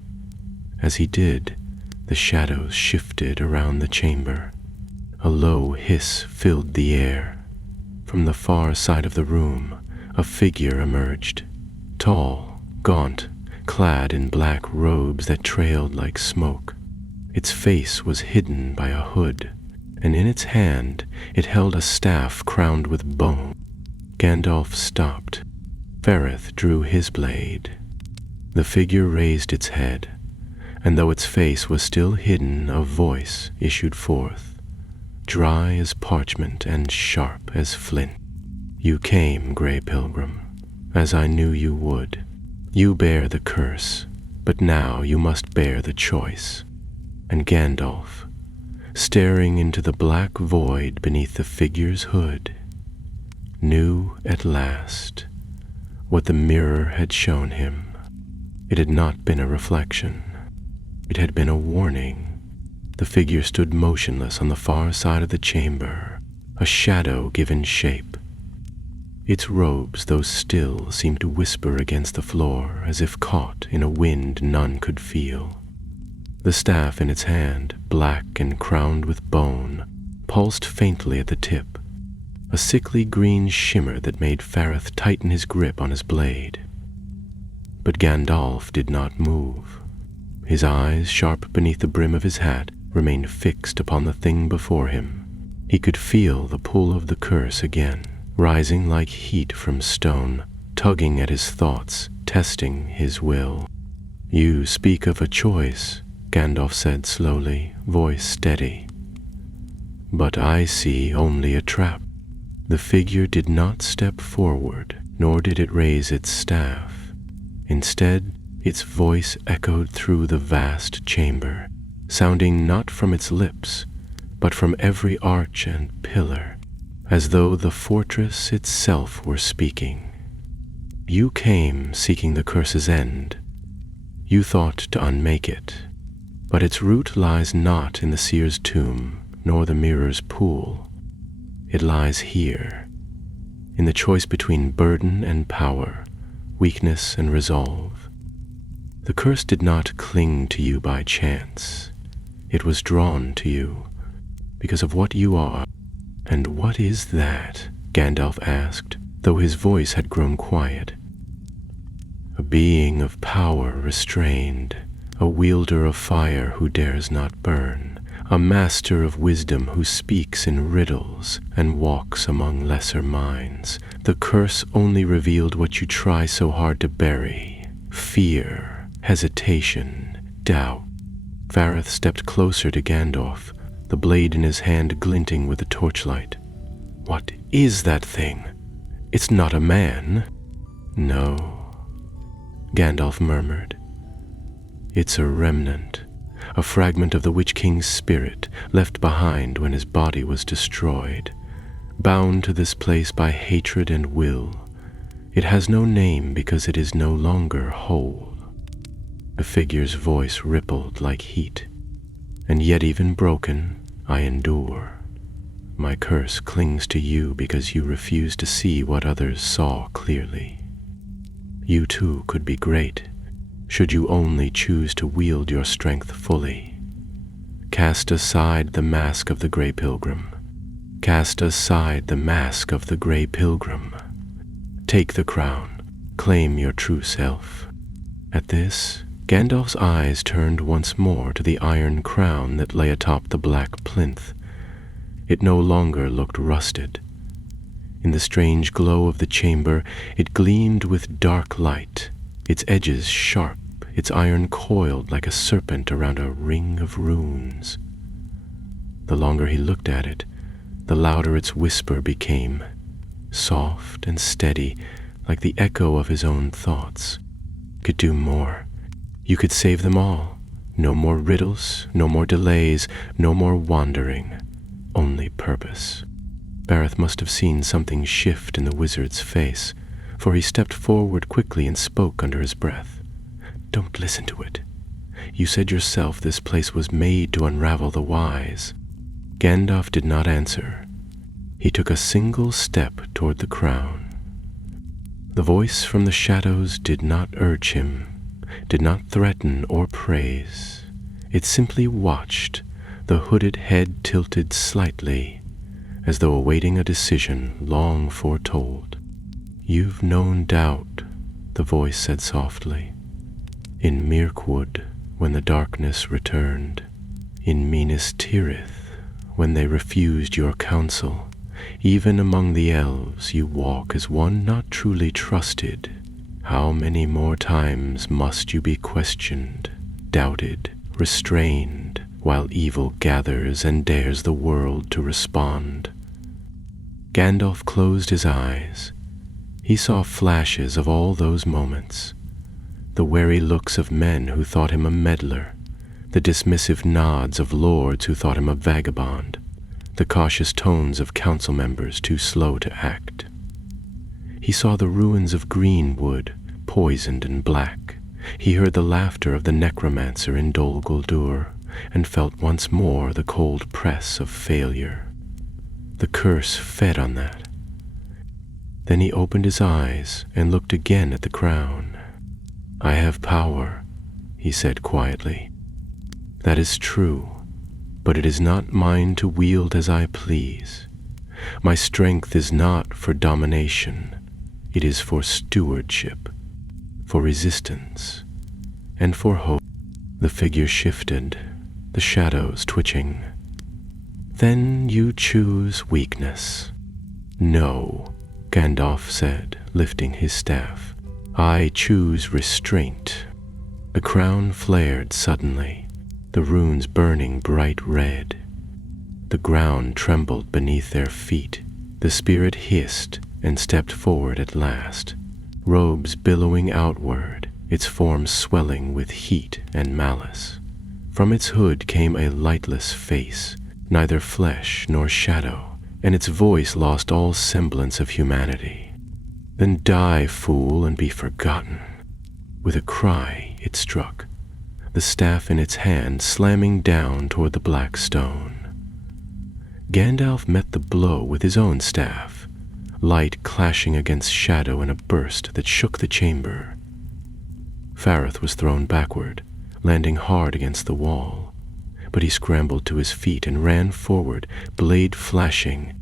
As he did, the shadows shifted around the chamber. A low hiss filled the air. From the far side of the room, a figure emerged. Tall, gaunt, clad in black robes that trailed like smoke. Its face was hidden by a hood, and in its hand it held a staff crowned with bone. Gandalf stopped. Ferrith drew his blade. The figure raised its head. and though its face was still hidden, a voice issued forth, dry as parchment and sharp as flint. You came, Grey Pilgrim, as I knew you would. You bear the curse, but now you must bear the choice. And Gandalf, staring into the black void beneath the figure's hood, knew at last what the mirror had shown him. It had not been a reflection. It had been a warning. The figure stood motionless on the far side of the chamber, a shadow given shape. Its robes, though still, seemed to whisper against the floor, as if caught in a wind none could feel. The staff in its hand, black and crowned with bone, pulsed faintly at the tip, a sickly green shimmer that made Fareth tighten his grip on his blade. But Gandalf did not move. His eyes, sharp beneath the brim of his hat, remained fixed upon the thing before him. He could feel the pull of the curse again, rising like heat from stone, tugging at his thoughts, testing his will. "You speak of a choice," Gandalf said slowly, voice steady. "But I see only a trap." The figure did not step forward, nor did it raise its staff. Instead, its voice echoed through the vast chamber, sounding not from its lips, but from every arch and pillar, as though the fortress itself were speaking. "You came seeking the curse's end. You thought to unmake it, but its root lies not in the seer's tomb, nor the mirror's pool. It lies here, in the choice between burden and power, weakness and resolve. The curse did not cling to you by chance. It was drawn to you because of what you are." "And what is that?" Gandalf asked, though his voice had grown quiet. "A being of power restrained, a wielder of fire who dares not burn, a master of wisdom who speaks in riddles and walks among lesser minds. The curse only revealed what you try so hard to bury: fear, hesitation, doubt." Fareth stepped closer to Gandalf, the blade in his hand glinting with the torchlight. "What is that thing? It's not a man." "No," Gandalf murmured. "It's a remnant, a fragment of the Witch King's spirit left behind when his body was destroyed, bound to this place by hatred and will. It has no name because it is no longer whole." The figure's voice rippled like heat. "And yet even broken, I endure. My curse clings to you because you refuse to see what others saw clearly. You too could be great, should you only choose to wield your strength fully. Cast aside the mask of the Grey Pilgrim. Cast aside the mask of the Grey Pilgrim. Take the crown, claim your true self." At this, Gandalf's eyes turned once more to the iron crown that lay atop the black plinth. It no longer looked rusted. In the strange glow of the chamber, it gleamed with dark light, its edges sharp, its iron coiled like a serpent around a ring of runes. The longer he looked at it, the louder its whisper became, soft and steady, like the echo of his own thoughts. "Could do more. You could save them all. No more riddles, no more delays, no more wandering. Only purpose." Fareth must have seen something shift in the wizard's face, for he stepped forward quickly and spoke under his breath. "Don't listen to it. You said yourself this place was made to unravel the wise." Gandalf did not answer. He took a single step toward the crown. The voice from the shadows did not urge him, did not threaten or praise. It simply watched, the hooded head tilted slightly, as though awaiting a decision long foretold. "You've known doubt," the voice said softly. "In Mirkwood, when the darkness returned. In Minas Tirith, when they refused your counsel. Even among the elves you walk as one not truly trusted. How many more times must you be questioned, doubted, restrained, while evil gathers and dares the world to respond. Gandalf closed his eyes. He saw flashes of all those moments. The wary looks of men who thought him a meddler, the dismissive nods of lords who thought him a vagabond, the cautious tones of council members too slow to act. He saw the ruins of Greenwood, poisoned and black. He heard the laughter of the necromancer in Dol Guldur, and felt once more the cold press of failure. The curse fed on that. Then he opened his eyes and looked again at the crown. "I have power," he said quietly. "That is true, but it is not mine to wield as I please. My strength is not for domination. It is for stewardship, for resistance, and for hope." The figure shifted, the shadows twitching. "Then you choose weakness." "No," Gandalf said, lifting his staff. "I choose restraint." The crown flared suddenly, the runes burning bright red. The ground trembled beneath their feet. The spirit hissed and stepped forward at last, robes billowing outward, its form swelling with heat and malice. From its hood came a lightless face, neither flesh nor shadow, and its voice lost all semblance of humanity. "Then die, fool, and be forgotten." With a cry, it struck, the staff in its hand slamming down toward the black stone. Gandalf met the blow with his own staff, light clashing against shadow in a burst that shook the chamber. Fareth was thrown backward, landing hard against the wall, but he scrambled to his feet and ran forward, blade flashing.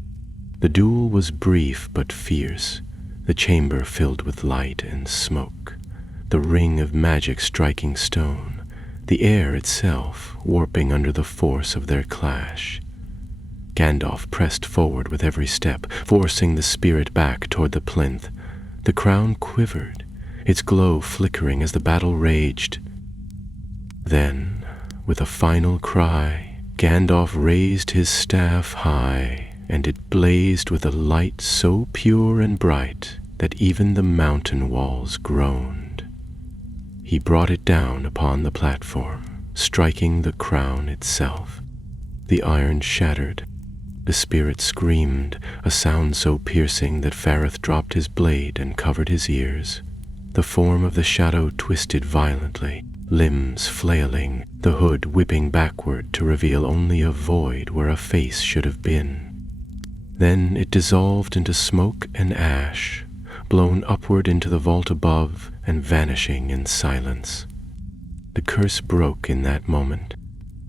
The duel was brief but fierce, the chamber filled with light and smoke, the ring of magic striking stone, the air itself warping under the force of their clash. Gandalf pressed forward with every step, forcing the spirit back toward the plinth. The crown quivered, its glow flickering as the battle raged. Then, with a final cry, Gandalf raised his staff high, and it blazed with a light so pure and bright that even the mountain walls groaned. He brought it down upon the platform, striking the crown itself. The iron shattered. The spirit screamed, a sound so piercing that Fareth dropped his blade and covered his ears. The form of the shadow twisted violently, limbs flailing, the hood whipping backward to reveal only a void where a face should have been. Then it dissolved into smoke and ash, blown upward into the vault above and vanishing in silence. The curse broke in that moment.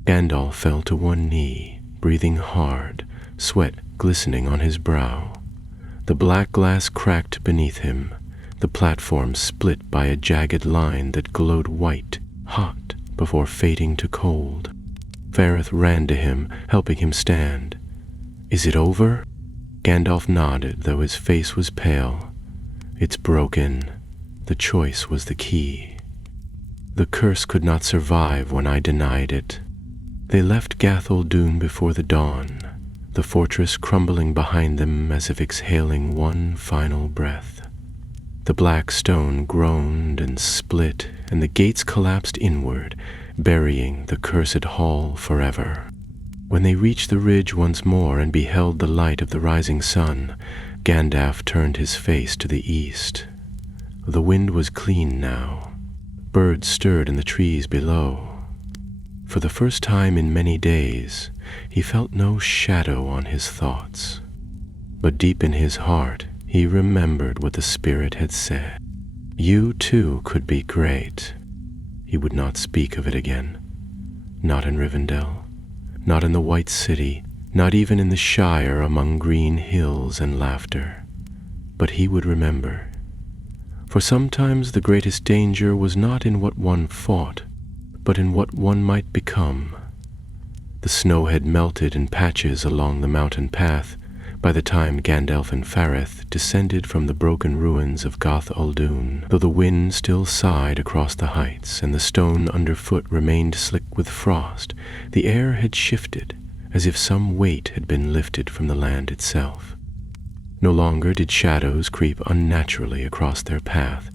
Gandalf fell to one knee, breathing hard, sweat glistening on his brow. The black glass cracked beneath him, the platform split by a jagged line that glowed white, hot, before fading to cold. Fareth ran to him, helping him stand. "Is it over?" Gandalf nodded, though his face was pale. "It's broken. The choice was the key. The curse could not survive when I denied it." They left Gathol Dune before the dawn, the fortress crumbling behind them as if exhaling one final breath. The black stone groaned and split, and the gates collapsed inward, burying the cursed hall forever. When they reached the ridge once more and beheld the light of the rising sun, Gandalf turned his face to the east. The wind was clean now. Birds stirred in the trees below. For the first time in many days, he felt no shadow on his thoughts. But deep in his heart, he remembered what the Spirit had said. You too could be great. He would not speak of it again. Not in Rivendell, not in the White City, not even in the Shire among green hills and laughter. But he would remember. For sometimes the greatest danger was not in what one fought, but in what one might become. The snow had melted in patches along the mountain path, By the time Gandalf and Fareth descended from the broken ruins of Goth Uldun, though the wind still sighed across the heights and the stone underfoot remained slick with frost, the air had shifted, as if some weight had been lifted from the land itself. No longer did shadows creep unnaturally across their path,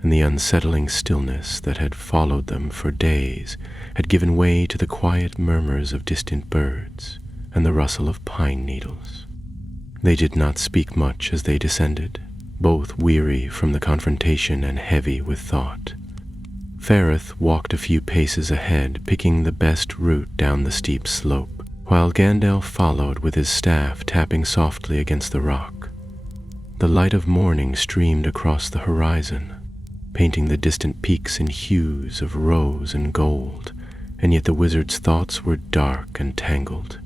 and the unsettling stillness that had followed them for days had given way to the quiet murmurs of distant birds and the rustle of pine needles. They did not speak much as they descended, both weary from the confrontation and heavy with thought. Fareth walked a few paces ahead, picking the best route down the steep slope, while Gandalf followed with his staff tapping softly against the rock. The light of morning streamed across the horizon, painting the distant peaks in hues of rose and gold, and yet the wizard's thoughts were dark and tangled.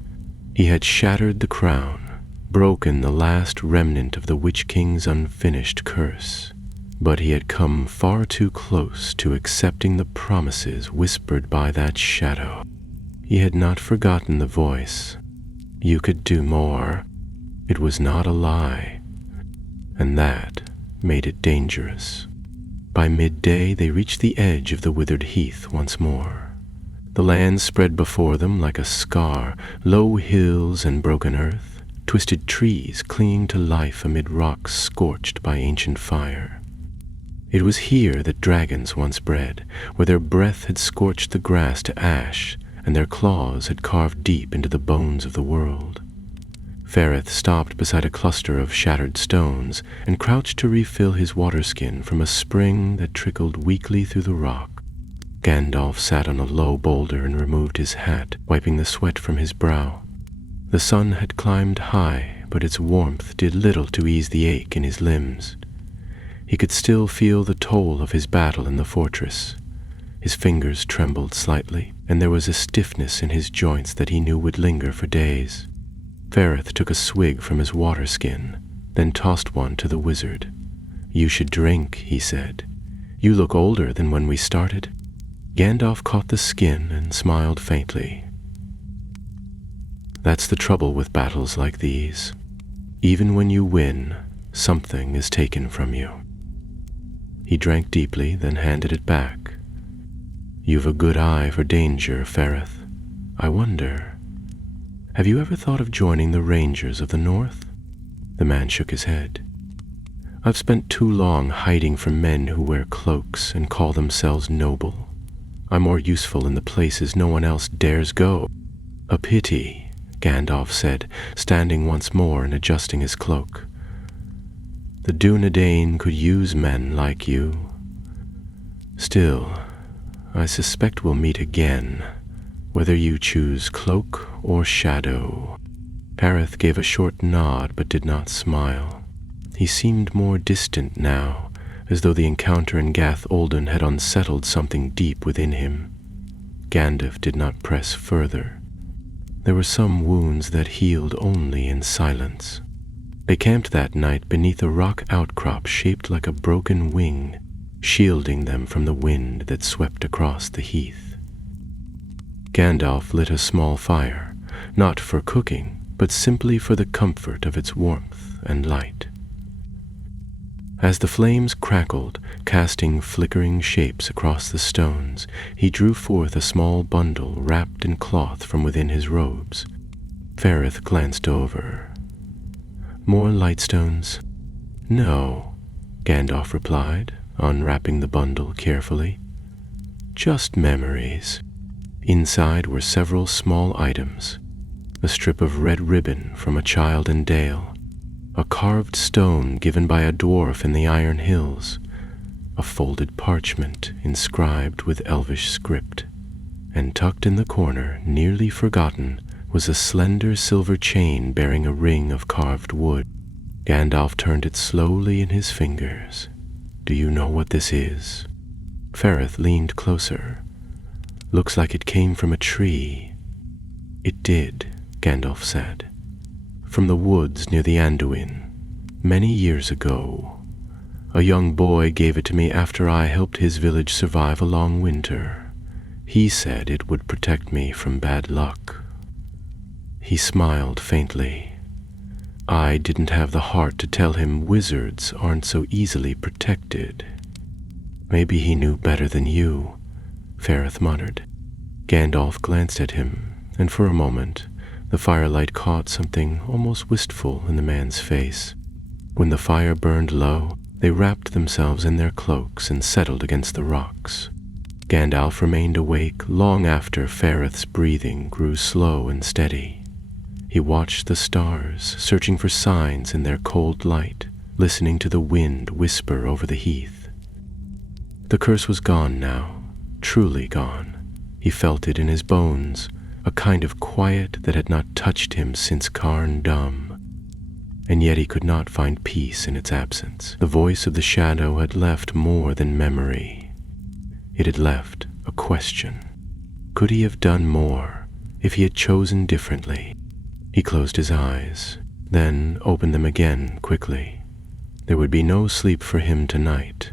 He had shattered the crown, broken the last remnant of the Witch King's unfinished curse, but he had come far too close to accepting the promises whispered by that shadow. He had not forgotten the voice. You could do more. It was not a lie, and that made it dangerous. By midday they reached the edge of the withered heath once more. The land spread before them like a scar, low hills and broken earth, twisted trees clinging to life amid rocks scorched by ancient fire. It was here that dragons once bred, where their breath had scorched the grass to ash, and their claws had carved deep into the bones of the world. Fareth stopped beside a cluster of shattered stones and crouched to refill his waterskin from a spring that trickled weakly through the rock. Gandalf sat on a low boulder and removed his hat, wiping the sweat from his brow. The sun had climbed high, but its warmth did little to ease the ache in his limbs. He could still feel the toll of his battle in the fortress. His fingers trembled slightly, and there was a stiffness in his joints that he knew would linger for days. Fareth took a swig from his waterskin, then tossed one to the wizard. "You should drink," he said. "You look older than when we started." Gandalf caught the skin and smiled faintly. That's the trouble with battles like these. Even when you win, something is taken from you. He drank deeply, then handed it back. "You've a good eye for danger, Fareth. I wonder, have you ever thought of joining the Rangers of the North?" The man shook his head. "I've spent too long hiding from men who wear cloaks and call themselves noble. I'm more useful in the places no one else dares go." "A pity," Gandalf said, standing once more and adjusting his cloak. "The Dunedain could use men like you. Still, I suspect we'll meet again, whether you choose cloak or shadow." Fareth gave a short nod but did not smile. He seemed more distant now, as though the encounter in Gath Olden had unsettled something deep within him. Gandalf did not press further. There were some wounds that healed only in silence. They camped that night beneath a rock outcrop shaped like a broken wing, shielding them from the wind that swept across the heath. Gandalf lit a small fire, not for cooking, but simply for the comfort of its warmth and light. As the flames crackled, casting flickering shapes across the stones, he drew forth a small bundle wrapped in cloth from within his robes. Fareth glanced over. "More lightstones?" "No," Gandalf replied, unwrapping the bundle carefully. "Just memories." Inside were several small items: a strip of red ribbon from a child in Dale, a carved stone given by a dwarf in the Iron Hills, a folded parchment inscribed with Elvish script, and tucked in the corner, nearly forgotten, was a slender silver chain bearing a ring of carved wood. Gandalf turned it slowly in his fingers. "Do you know what this is?" Fareth leaned closer. "Looks like it came from a tree." "It did," Gandalf said. "From the woods near the Anduin, many years ago. A young boy gave it to me after I helped his village survive a long winter. He said it would protect me from bad luck." He smiled faintly. I didn't have the heart to tell him wizards aren't so easily protected. Maybe he knew better than you, Fereth muttered. Gandalf glanced at him, and for a moment the firelight caught something almost wistful in the man's face. When the fire burned low, they wrapped themselves in their cloaks and settled against the rocks. Gandalf remained awake long after Fereth's breathing grew slow and steady. He watched the stars, searching for signs in their cold light, listening to the wind whisper over the heath. The curse was gone now, truly gone. He felt it in his bones, a kind of quiet that had not touched him since Carn Dum. And yet he could not find peace in its absence. The voice of the shadow had left more than memory. It had left a question. Could he have done more if he had chosen differently? He closed his eyes, then opened them again quickly. There would be no sleep for him tonight.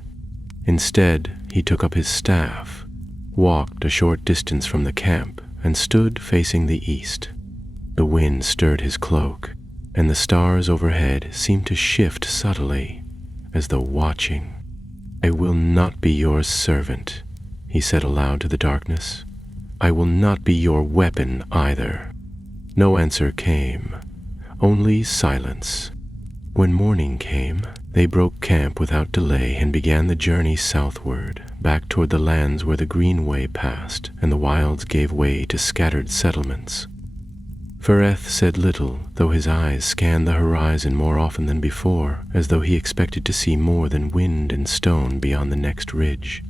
Instead, he took up his staff, walked a short distance from the camp, and stood facing the east. The wind stirred his cloak, and the stars overhead seemed to shift subtly, as though watching. "I will not be your servant," he said aloud to the darkness. "I will not be your weapon either." No answer came, only silence. When morning came, they broke camp without delay and began the journey southward, back toward the lands where the Greenway passed and the wilds gave way to scattered settlements. Fereth said little, though his eyes scanned the horizon more often than before, as though he expected to see more than wind and stone beyond the next ridge.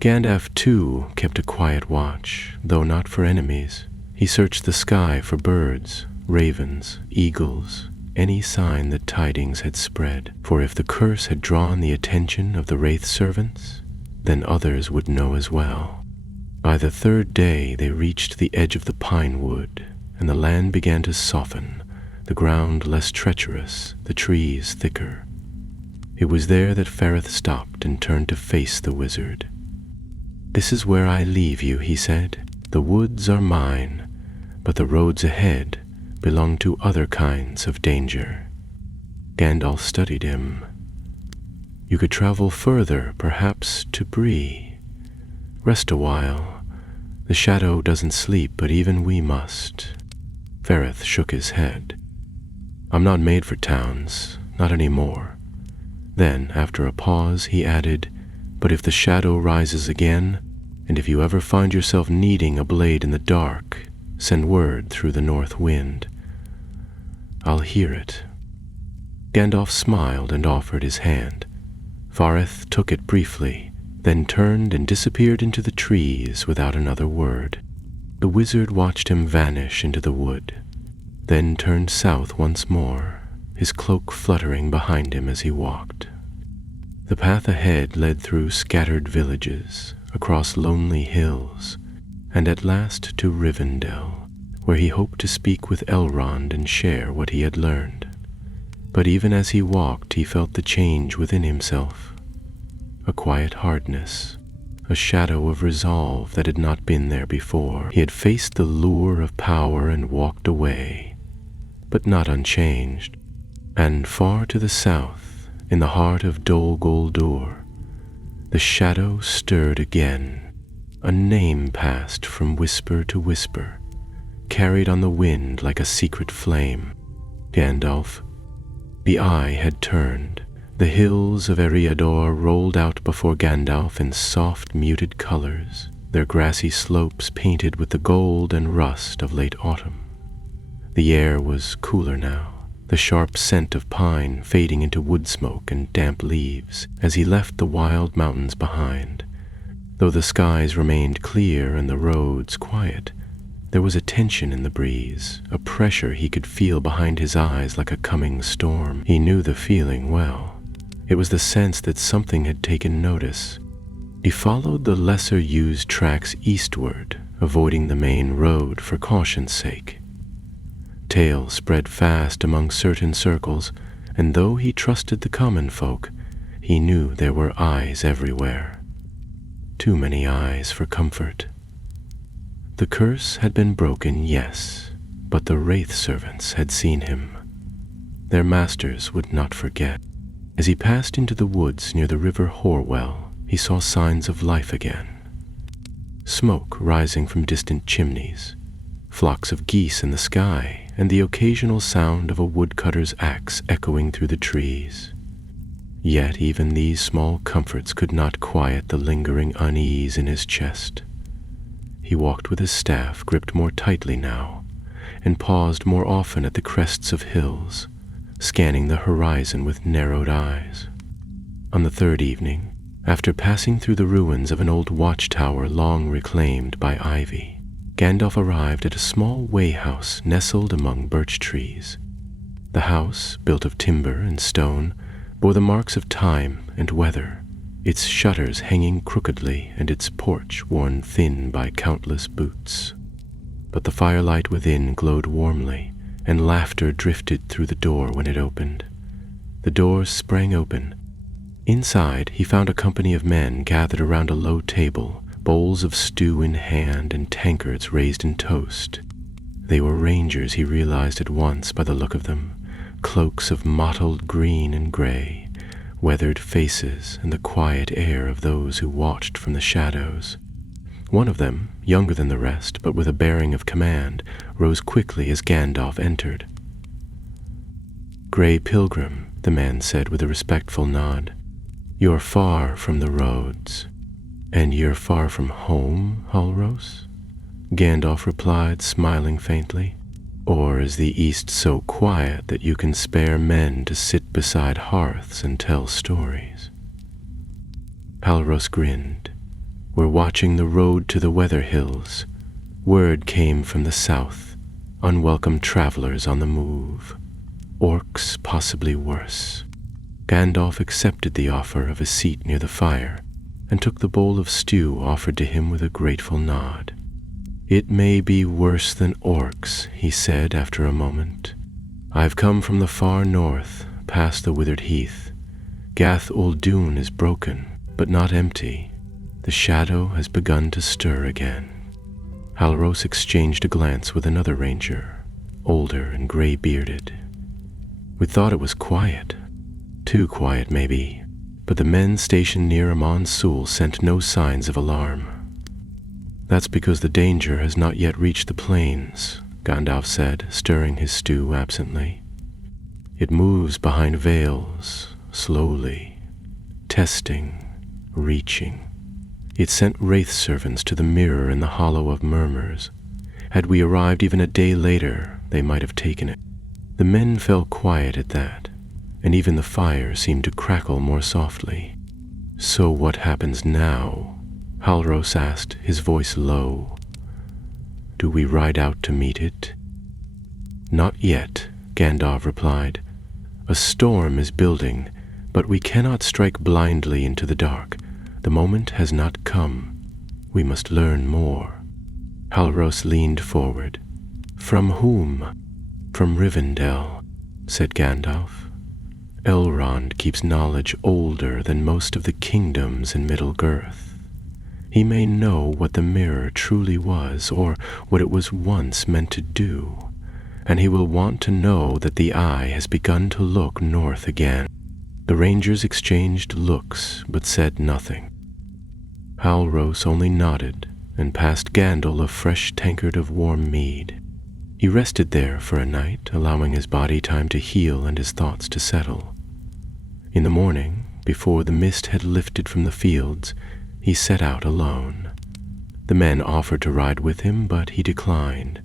Gandalf, too, kept a quiet watch, though not for enemies. He searched the sky for birds, ravens, eagles, any sign that tidings had spread, for if the curse had drawn the attention of the Wraith servants, then others would know as well. By the third day they reached the edge of the pine wood, and the land began to soften, the ground less treacherous, the trees thicker. It was there that Fereth stopped and turned to face the wizard. "This is where I leave you," he said. "The woods are mine, but the roads ahead belong to other kinds of danger." Gandalf studied him. "You could travel further, perhaps to Bree. Rest a while. The shadow doesn't sleep, but even we must." Fereth shook his head. "I'm not made for towns, not anymore." Then, after a pause, he added, "But if the shadow rises again, and if you ever find yourself needing a blade in the dark, send word through the north wind. I'll hear it." Gandalf smiled and offered his hand. Fereth took it briefly, then turned and disappeared into the trees without another word. The wizard watched him vanish into the wood, then turned south once more, his cloak fluttering behind him as he walked. The path ahead led through scattered villages, across lonely hills, and at last to Rivendell, where he hoped to speak with Elrond and share what he had learned. But even as he walked, he felt the change within himself, a quiet hardness, a shadow of resolve that had not been there before. He had faced the lure of power and walked away, but not unchanged. And far to the south, in the heart of Dol Guldur, the shadow stirred again. A name passed from whisper to whisper, carried on the wind like a secret flame. Gandalf. The eye had turned. The hills of Eriador rolled out before Gandalf in soft, muted colors, their grassy slopes painted with the gold and rust of late autumn. The air was cooler now, the sharp scent of pine fading into wood smoke and damp leaves as he left the wild mountains behind. Though the skies remained clear and the roads quiet, there was a tension in the breeze, a pressure he could feel behind his eyes like a coming storm. He knew the feeling well. It was the sense that something had taken notice. He followed the lesser-used tracks eastward, avoiding the main road for caution's sake. Tales spread fast among certain circles, and though he trusted the common folk, he knew there were eyes everywhere. Too many eyes for comfort. The curse had been broken, yes, but the Wraith servants had seen him. their masters would not forget. As he passed into the woods near the river Horwell, he saw signs of life again. Smoke rising from distant chimneys, flocks of geese in the sky, and the occasional sound of a woodcutter's axe echoing through the trees. Yet even these small comforts could not quiet the lingering unease in his chest. He walked with his staff gripped more tightly now, and paused more often at the crests of hills, scanning the horizon with narrowed eyes. On the third evening, after passing through the ruins of an old watchtower long reclaimed by ivy, Gandalf arrived at a small way-house nestled among birch trees. The house, built of timber and stone, bore the marks of time and weather, its shutters hanging crookedly and its porch worn thin by countless boots. But the firelight within glowed warmly, and laughter drifted through the door when it opened. The doors sprang open. Inside, he found a company of men gathered around a low table, bowls of stew in hand and tankards raised in toast. They were rangers, he realized at once by the look of them, cloaks of mottled green and gray, weathered faces, and the quiet air of those who watched from the shadows. One of them, younger than the rest, but with a bearing of command, rose quickly as Gandalf entered. "Grey Pilgrim," the man said with a respectful nod, "you're far from the roads." "And you're far from home, Halros?" Gandalf replied, smiling faintly. "Or is the East so quiet that you can spare men to sit beside hearths and tell stories?" Halros grinned. "We're watching the road to the Weather Hills. Word came from the south. Unwelcome travelers on the move. Orcs possibly worse." Gandalf accepted the offer of a seat near the fire and took the bowl of stew offered to him with a grateful nod. "It may be worse than orcs," he said after a moment. "I've come from the far north, past the withered heath. Gath Uldun is broken, but not empty. The shadow has begun to stir again." Halros exchanged a glance with another ranger, older and gray-bearded. "We thought it was quiet. Too quiet, maybe, but the men stationed near Amon Sul sent no signs of alarm." "That's because the danger has not yet reached the plains," Gandalf said, stirring his stew absently. "It moves behind veils, slowly, testing, reaching. It sent wraith servants to the mirror in the hollow of murmurs. Had we arrived even a day later, they might have taken it." The men fell quiet at that, and even the fire seemed to crackle more softly. "So what happens now?" Halros asked, his voice low. "Do we ride out to meet it?" "Not yet," Gandalf replied. "A storm is building, but we cannot strike blindly into the dark. The moment has not come. We must learn more." Halros leaned forward. "From whom?" "From Rivendell," said Gandalf. "Elrond keeps knowledge older than most of the kingdoms in Middle-Girth. He may know what the mirror truly was, or what it was once meant to do, and he will want to know that the eye has begun to look north again." The rangers exchanged looks, but said nothing. Halros only nodded and passed Gandalf a fresh tankard of warm mead. He rested there for a night, allowing his body time to heal and his thoughts to settle. In the morning, before the mist had lifted from the fields, he set out alone. The men offered to ride with him, but he declined.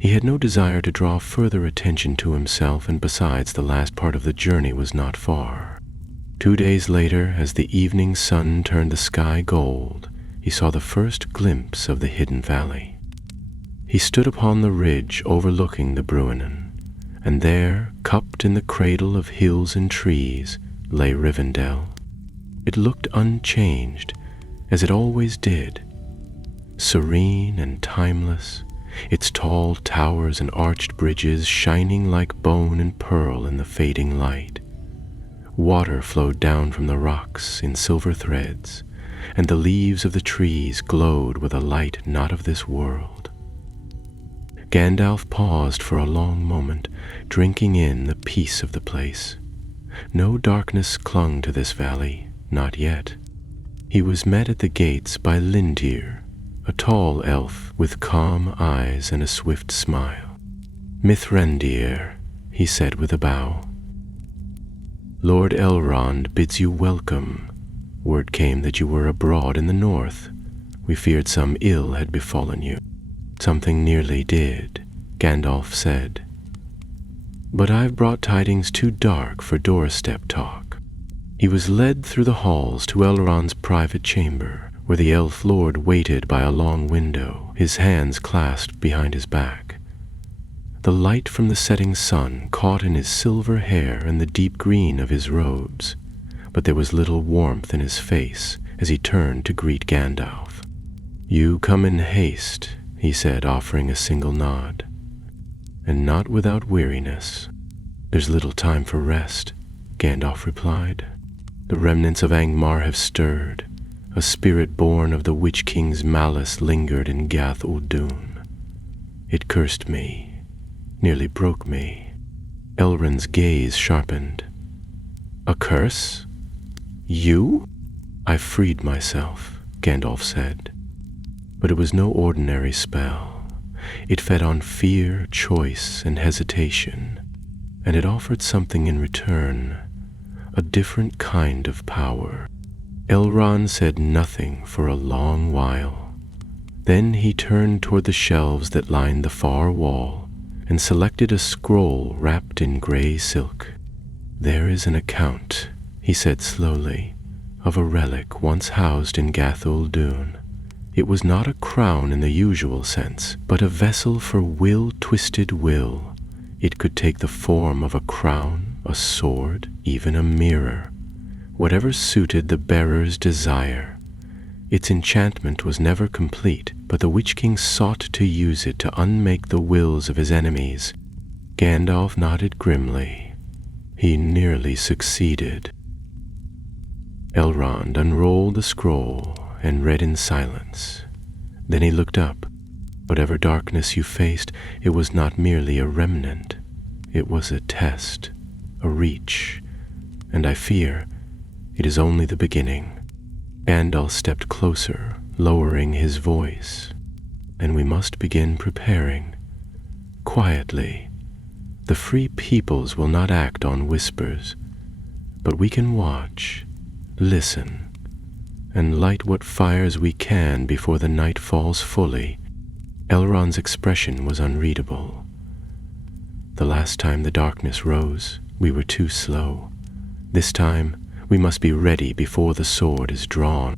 He had no desire to draw further attention to himself, and besides, the last part of the journey was not far. 2 days later, as the evening sun turned the sky gold, he saw the first glimpse of the hidden valley. He stood upon the ridge overlooking the Bruinen, and there, cupped in the cradle of hills and trees, lay Rivendell. It looked unchanged, as it always did, serene and timeless, its tall towers and arched bridges shining like bone and pearl in the fading light. Water flowed down from the rocks in silver threads, and the leaves of the trees glowed with a light not of this world. Gandalf paused for a long moment, drinking in the peace of the place. No darkness clung to this valley, not yet. He was met at the gates by Lindir, a tall elf with calm eyes and a swift smile. "Mithrandir," he said with a bow. "Lord Elrond bids you welcome. Word came that you were abroad in the north. We feared some ill had befallen you." "Something nearly did," Gandalf said. "But I've brought tidings too dark for doorstep talk." He was led through the halls to Elrond's private chamber, where the elf lord waited by a long window, his hands clasped behind his back. The light from the setting sun caught in his silver hair and the deep green of his robes, but there was little warmth in his face as he turned to greet Gandalf. "You come in haste," he said, offering a single nod. "And not without weariness." "There's little time for rest," Gandalf replied. "The remnants of Angmar have stirred. A spirit born of the Witch King's malice lingered in Gath Uldun. It cursed me, nearly broke me." Elrond's gaze sharpened. "A curse? You?" "I freed myself," Gandalf said. "But it was no ordinary spell. It fed on fear, choice, and hesitation, and it offered something in return, a different kind of power." Elrond said nothing for a long while. Then he turned toward the shelves that lined the far wall and selected a scroll wrapped in gray silk. "There is an account," he said slowly, "of a relic once housed in Gath Uldun. It was not a crown in the usual sense, but a vessel for will-twisted will. It could take the form of a crown, a sword, even a mirror, whatever suited the bearer's desire. Its enchantment was never complete, but the Witch King sought to use it to unmake the wills of his enemies." Gandalf nodded grimly. He nearly succeeded. Elrond unrolled the scroll and read in silence. Then he looked up. "Whatever darkness you faced, it was not merely a remnant. It was a test, a reach, and I fear it is only the beginning." Gandalf stepped closer, lowering his voice. "And we must begin preparing. Quietly. The free peoples will not act on whispers, but we can watch, listen, and light what fires we can before the night falls fully." Elrond's expression was unreadable. "The last time the darkness rose, we were too slow. This time, we must be ready before the sword is drawn."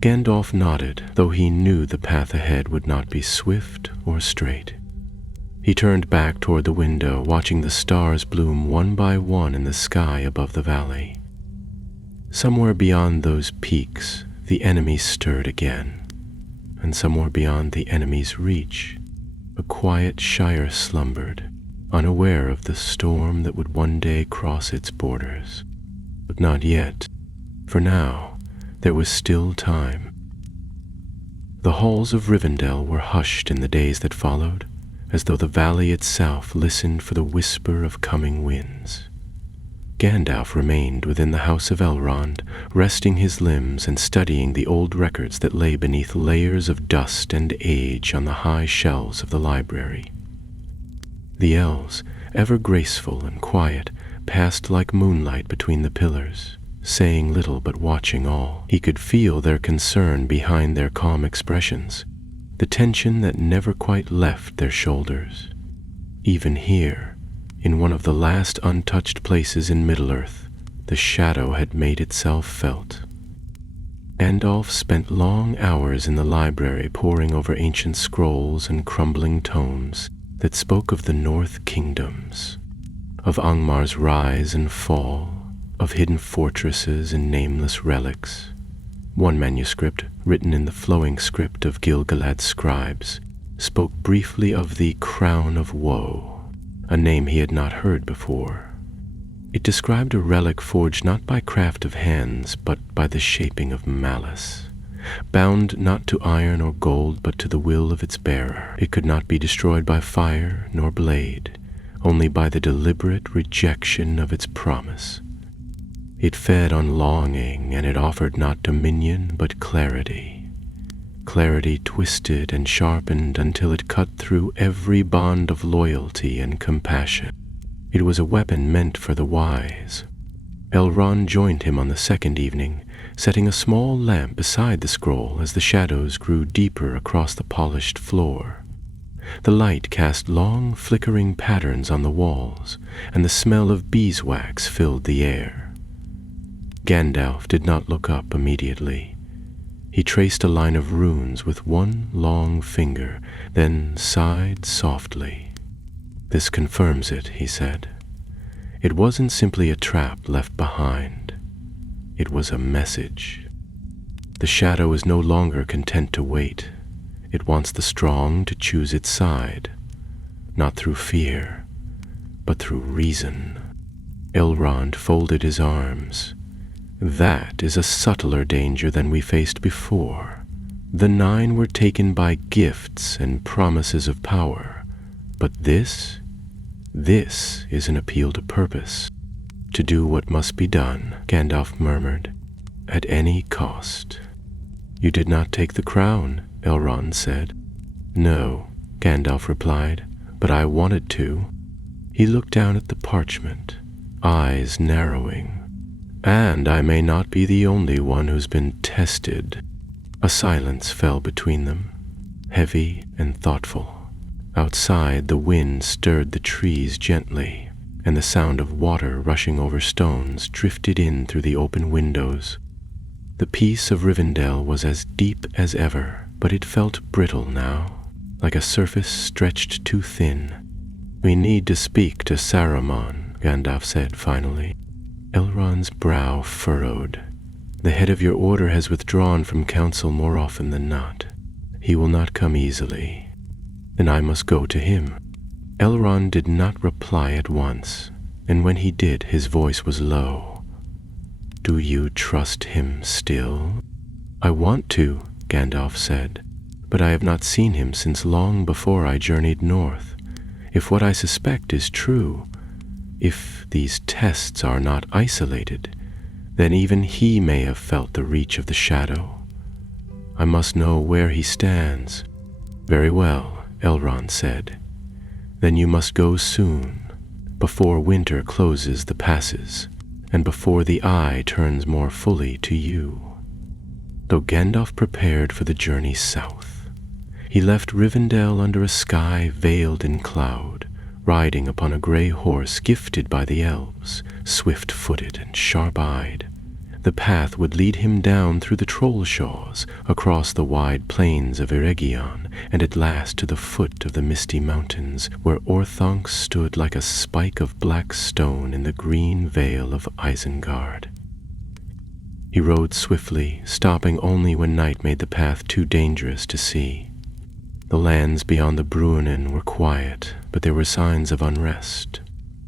Gandalf nodded, though he knew the path ahead would not be swift or straight. He turned back toward the window, watching the stars bloom one by one in the sky above the valley. Somewhere beyond those peaks, the enemy stirred again, and somewhere beyond the enemy's reach, a quiet Shire slumbered, unaware of the storm that would one day cross its borders. But not yet. For now, there was still time. The halls of Rivendell were hushed in the days that followed, as though the valley itself listened for the whisper of coming winds. Gandalf remained within the house of Elrond, resting his limbs and studying the old records that lay beneath layers of dust and age on the high shelves of the library. The elves, ever graceful and quiet, passed like moonlight between the pillars, saying little but watching all. He could feel their concern behind their calm expressions, the tension that never quite left their shoulders. Even here, in one of the last untouched places in Middle-earth, the shadow had made itself felt. Gandalf spent long hours in the library poring over ancient scrolls and crumbling tomes that spoke of the North Kingdoms, of Angmar's rise and fall, of hidden fortresses and nameless relics. One manuscript, written in the flowing script of Gil-galad's scribes, spoke briefly of the Crown of Woe, a name he had not heard before. It described a relic forged not by craft of hands, but by the shaping of malice, bound not to iron or gold, but to the will of its bearer. It could not be destroyed by fire nor blade, only by the deliberate rejection of its promise. It fed on longing, and it offered not dominion, but clarity. Clarity twisted and sharpened until it cut through every bond of loyalty and compassion. It was a weapon meant for the wise. Elrond joined him on the second evening, setting a small lamp beside the scroll as the shadows grew deeper across the polished floor. The light cast long, flickering patterns on the walls, and the smell of beeswax filled the air. Gandalf did not look up immediately. He traced a line of runes with one long finger, then sighed softly. "This confirms it," he said. "It wasn't simply a trap left behind. It was a message. The shadow is no longer content to wait. It wants the strong to choose its side, not through fear, but through reason." Elrond folded his arms. "That is a subtler danger than we faced before. The 9 were taken by gifts and promises of power, but this is an appeal to purpose. To do what must be done," Gandalf murmured, "at any cost." "You did not take the crown," Elrond said. "No," Gandalf replied, "but I wanted to." He looked down at the parchment, eyes narrowing. "And I may not be the only one who's been tested." A silence fell between them, heavy and thoughtful. Outside, the wind stirred the trees gently, and the sound of water rushing over stones drifted in through the open windows. The peace of Rivendell was as deep as ever, but it felt brittle now, like a surface stretched too thin. "We need to speak to Saruman," Gandalf said finally. Elrond's brow furrowed. "The head of your order has withdrawn from council more often than not. He will not come easily. Then I must go to him." Elrond did not reply at once, and when he did, his voice was low. "Do you trust him still?" "I want to," Gandalf said, "but I have not seen him since long before I journeyed north. If what I suspect is true, if these tests are not isolated, then even he may have felt the reach of the shadow. I must know where he stands." "Very well," Elrond said. "Then you must go soon, before winter closes the passes, and before the eye turns more fully to you." Though Gandalf prepared for the journey south, he left Rivendell under a sky veiled in cloud, riding upon a gray horse gifted by the elves, swift-footed and sharp-eyed. The path would lead him down through the Trollshaws, across the wide plains of Eregion, and at last to the foot of the misty mountains, where Orthanc stood like a spike of black stone in the green vale of Isengard. He rode swiftly, stopping only when night made the path too dangerous to see. The lands beyond the Bruinen were quiet, but there were signs of unrest.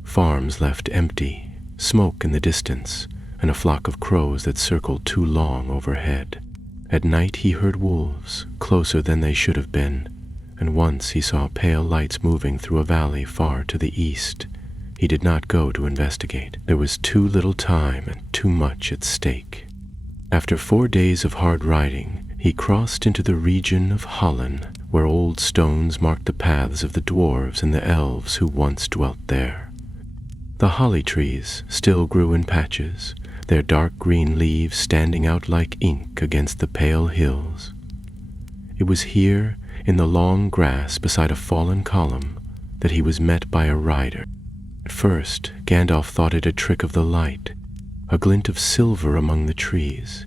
Farms left empty, smoke in the distance, and a flock of crows that circled too long overhead. At night he heard wolves, closer than they should have been, and once he saw pale lights moving through a valley far to the east. He did not go to investigate. There was too little time and too much at stake. After 4 days of hard riding, he crossed into the region of Hollin, where old stones marked the paths of the dwarves and the elves who once dwelt there. The holly trees still grew in patches, their dark green leaves standing out like ink against the pale hills. It was here, in the long grass beside a fallen column, that he was met by a rider. At first, Gandalf thought it a trick of the light, a glint of silver among the trees.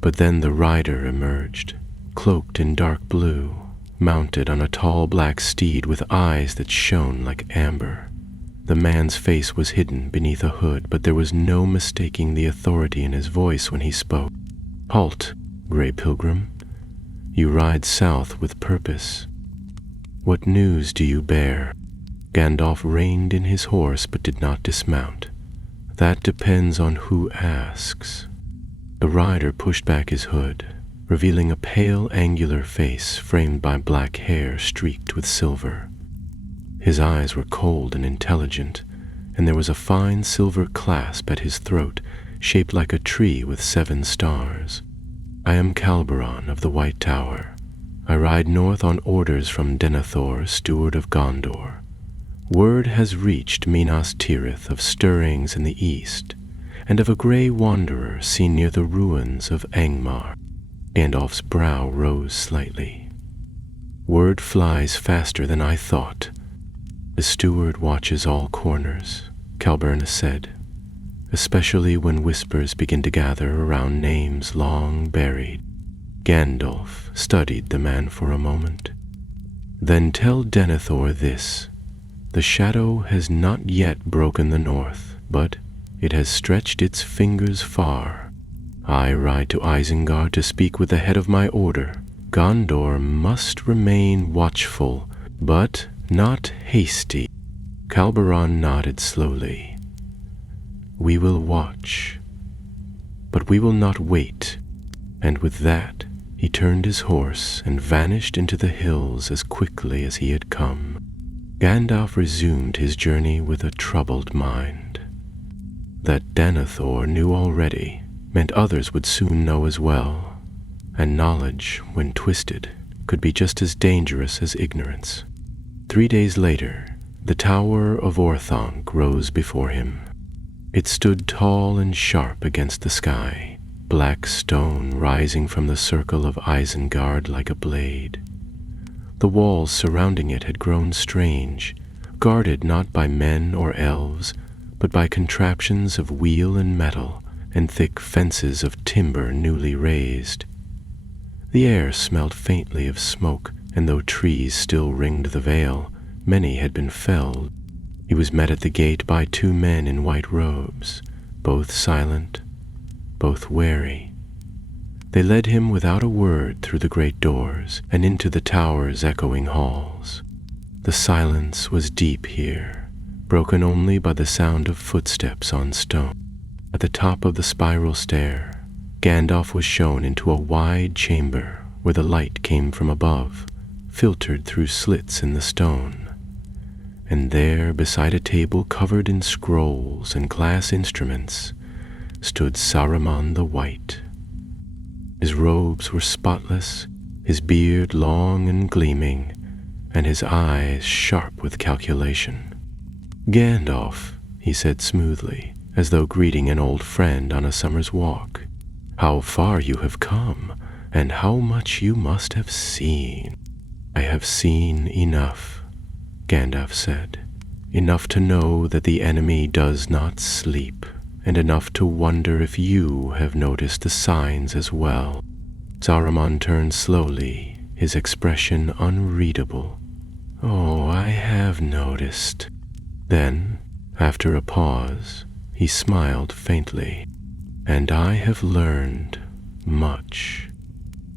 But then the rider emerged, cloaked in dark blue, mounted on a tall black steed with eyes that shone like amber. The man's face was hidden beneath a hood, but there was no mistaking the authority in his voice when he spoke. "Halt, Grey Pilgrim. You ride south with purpose. What news do you bear?" Gandalf reined in his horse but did not dismount. "That depends on who asks." The rider pushed back his hood, revealing a pale, angular face framed by black hair streaked with silver. His eyes were cold and intelligent, and there was a fine silver clasp at his throat, shaped like a tree with 7 stars. "I am Calberon of the White Tower. I ride north on orders from Denethor, steward of Gondor. Word has reached Minas Tirith of stirrings in the east, and of a grey wanderer seen near the ruins of Angmar." Gandalf's brow rose slightly. "Word flies faster than I thought. The steward watches all corners," Calberon said, "especially when whispers begin to gather around names long buried." Gandalf studied the man for a moment. "Then tell Denethor this. The shadow has not yet broken the north, but it has stretched its fingers far. I ride to Isengard to speak with the head of my order. Gondor must remain watchful, but not hasty." Calberon nodded slowly. "We will watch, but we will not wait." And with that, he turned his horse and vanished into the hills as quickly as he had come. Gandalf resumed his journey with a troubled mind. That Denethor knew already meant others would soon know as well, and knowledge, when twisted, could be just as dangerous as ignorance. 3 days later, the Tower of Orthanc rose before him. It stood tall and sharp against the sky, black stone rising from the circle of Isengard like a blade. The walls surrounding it had grown strange, guarded not by men or elves, but by contraptions of wheel and metal, and thick fences of timber newly raised. The air smelled faintly of smoke, and though trees still ringed the vale, many had been felled. He was met at the gate by 2 men in white robes, both silent, both wary. They led him without a word through the great doors and into the tower's echoing halls. The silence was deep here, broken only by the sound of footsteps on stone. At the top of the spiral stair, Gandalf was shown into a wide chamber where the light came from above, filtered through slits in the stone. And there, beside a table covered in scrolls and glass instruments, stood Saruman the White. His robes were spotless, his beard long and gleaming, and his eyes sharp with calculation. "Gandalf," he said smoothly, as though greeting an old friend on a summer's walk, "how far you have come, and how much you must have seen." "I have seen enough," Gandalf said, "enough to know that the enemy does not sleep, and enough to wonder if you have noticed the signs as well." Saruman turned slowly, his expression unreadable. "Oh, I have noticed." Then, after a pause, he smiled faintly. "And I have learned much."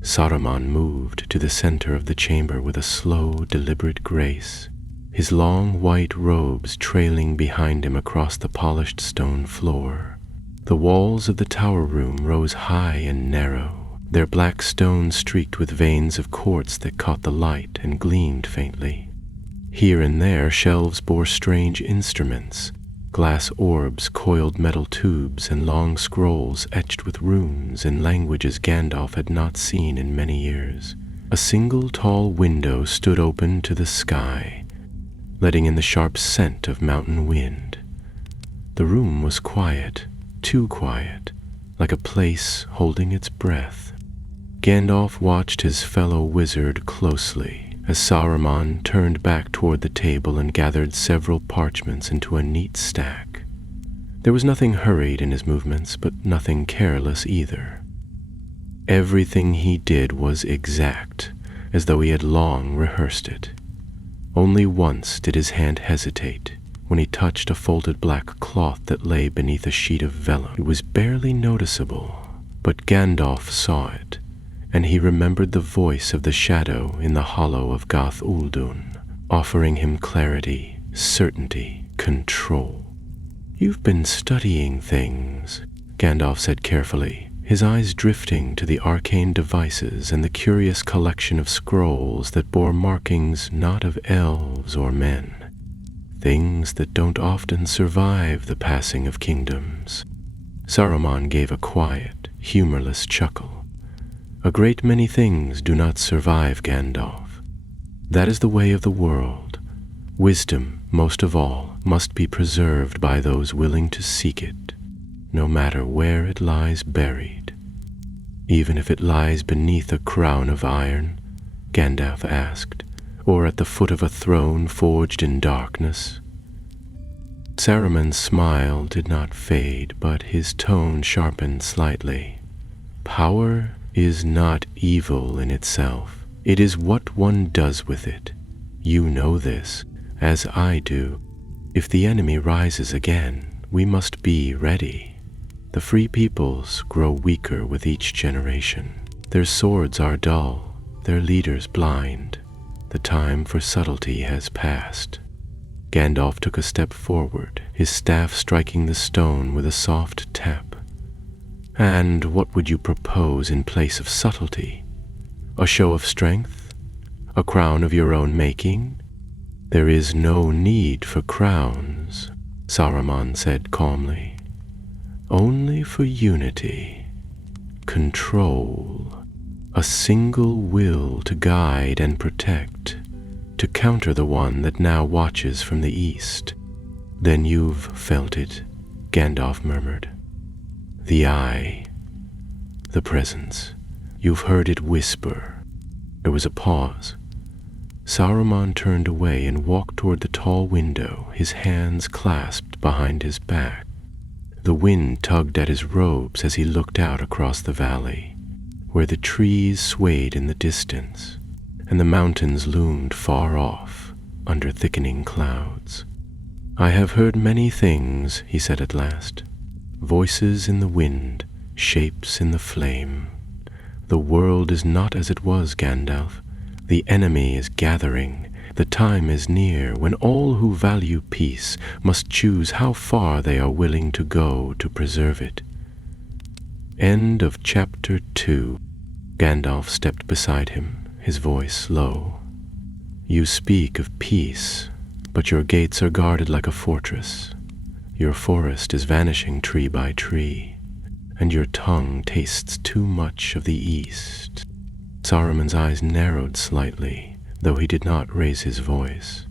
Saruman moved to the center of the chamber with a slow, deliberate grace, his long white robes trailing behind him across the polished stone floor. The walls of the tower room rose high and narrow, their black stone streaked with veins of quartz that caught the light and gleamed faintly. Here and there shelves bore strange instruments, glass orbs, coiled metal tubes, and long scrolls etched with runes in languages Gandalf had not seen in many years. A single tall window stood open to the sky, letting in the sharp scent of mountain wind. The room was quiet, too quiet, like a place holding its breath. Gandalf watched his fellow wizard closely as Saruman turned back toward the table and gathered several parchments into a neat stack. There was nothing hurried in his movements, but nothing careless either. Everything he did was exact, as though he had long rehearsed it. Only once did his hand hesitate, when he touched a folded black cloth that lay beneath a sheet of vellum. It was barely noticeable, but Gandalf saw it, and he remembered the voice of the shadow in the hollow of Gath Uldun, offering him clarity, certainty, control. "You've been studying things," Gandalf said carefully, his eyes drifting to the arcane devices and the curious collection of scrolls that bore markings not of elves or men, things that don't often survive the passing of kingdoms. Saruman gave a quiet, humorless chuckle. A great many things do not survive, Gandalf. That is the way of the world. Wisdom, most of all, must be preserved by those willing to seek it, no matter where it lies buried. Even if it lies beneath a crown of iron, Gandalf asked, or at the foot of a throne forged in darkness. Saruman's smile did not fade, but his tone sharpened slightly. Power is not evil in itself. It is what one does with it. You know this, as I do. If the enemy rises again, we must be ready. The free peoples grow weaker with each generation. Their swords are dull, their leaders blind. The time for subtlety has passed. Gandalf took a step forward, his staff striking the stone with a soft tap. And what would you propose in place of subtlety? A show of strength? A crown of your own making? There is no need for crowns, Saruman said calmly. Only for unity, control, a single will to guide and protect, to counter the one that now watches from the east. Then you've felt it, Gandalf murmured. The eye, the presence. You've heard it whisper. There was a pause. Saruman turned away and walked toward the tall window, his hands clasped behind his back. The wind tugged at his robes as he looked out across the valley, where the trees swayed in the distance, and the mountains loomed far off under thickening clouds. I have heard many things, he said at last. Voices in the wind, shapes in the flame. The world is not as it was, Gandalf. The enemy is gathering. The time is near when all who value peace must choose how far they are willing to go to preserve it. End of Chapter 2. Gandalf stepped beside him, his voice low. You speak of peace, but your gates are guarded like a fortress. Your forest is vanishing tree by tree, and your tongue tastes too much of the east. Saruman's eyes narrowed slightly, though he did not raise his voice.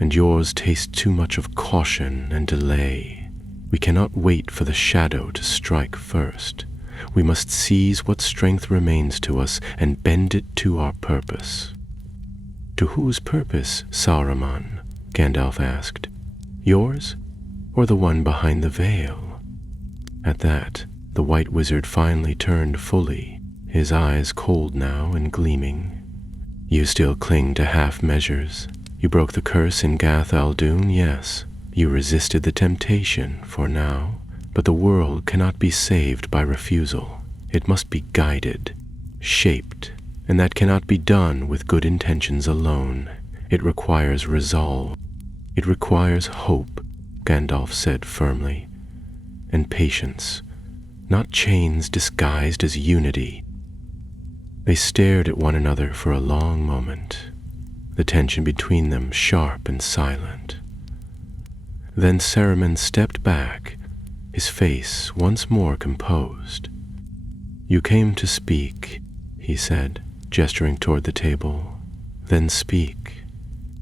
And yours tastes too much of caution and delay. We cannot wait for the shadow to strike first. We must seize what strength remains to us and bend it to our purpose. To whose purpose, Saruman? Gandalf asked. Yours, or the one behind the veil? At that, the white wizard finally turned fully, his eyes cold now and gleaming. You still cling to half measures. You broke the curse in Gath Aldun, yes. You resisted the temptation for now, but the world cannot be saved by refusal. It must be guided, shaped, and that cannot be done with good intentions alone. It requires resolve. It requires hope, Gandalf said firmly, and patience, not chains disguised as unity. They stared at one another for a long moment, the tension between them sharp and silent. Then Saruman stepped back, his face once more composed. You came to speak, he said, gesturing toward the table. Then speak.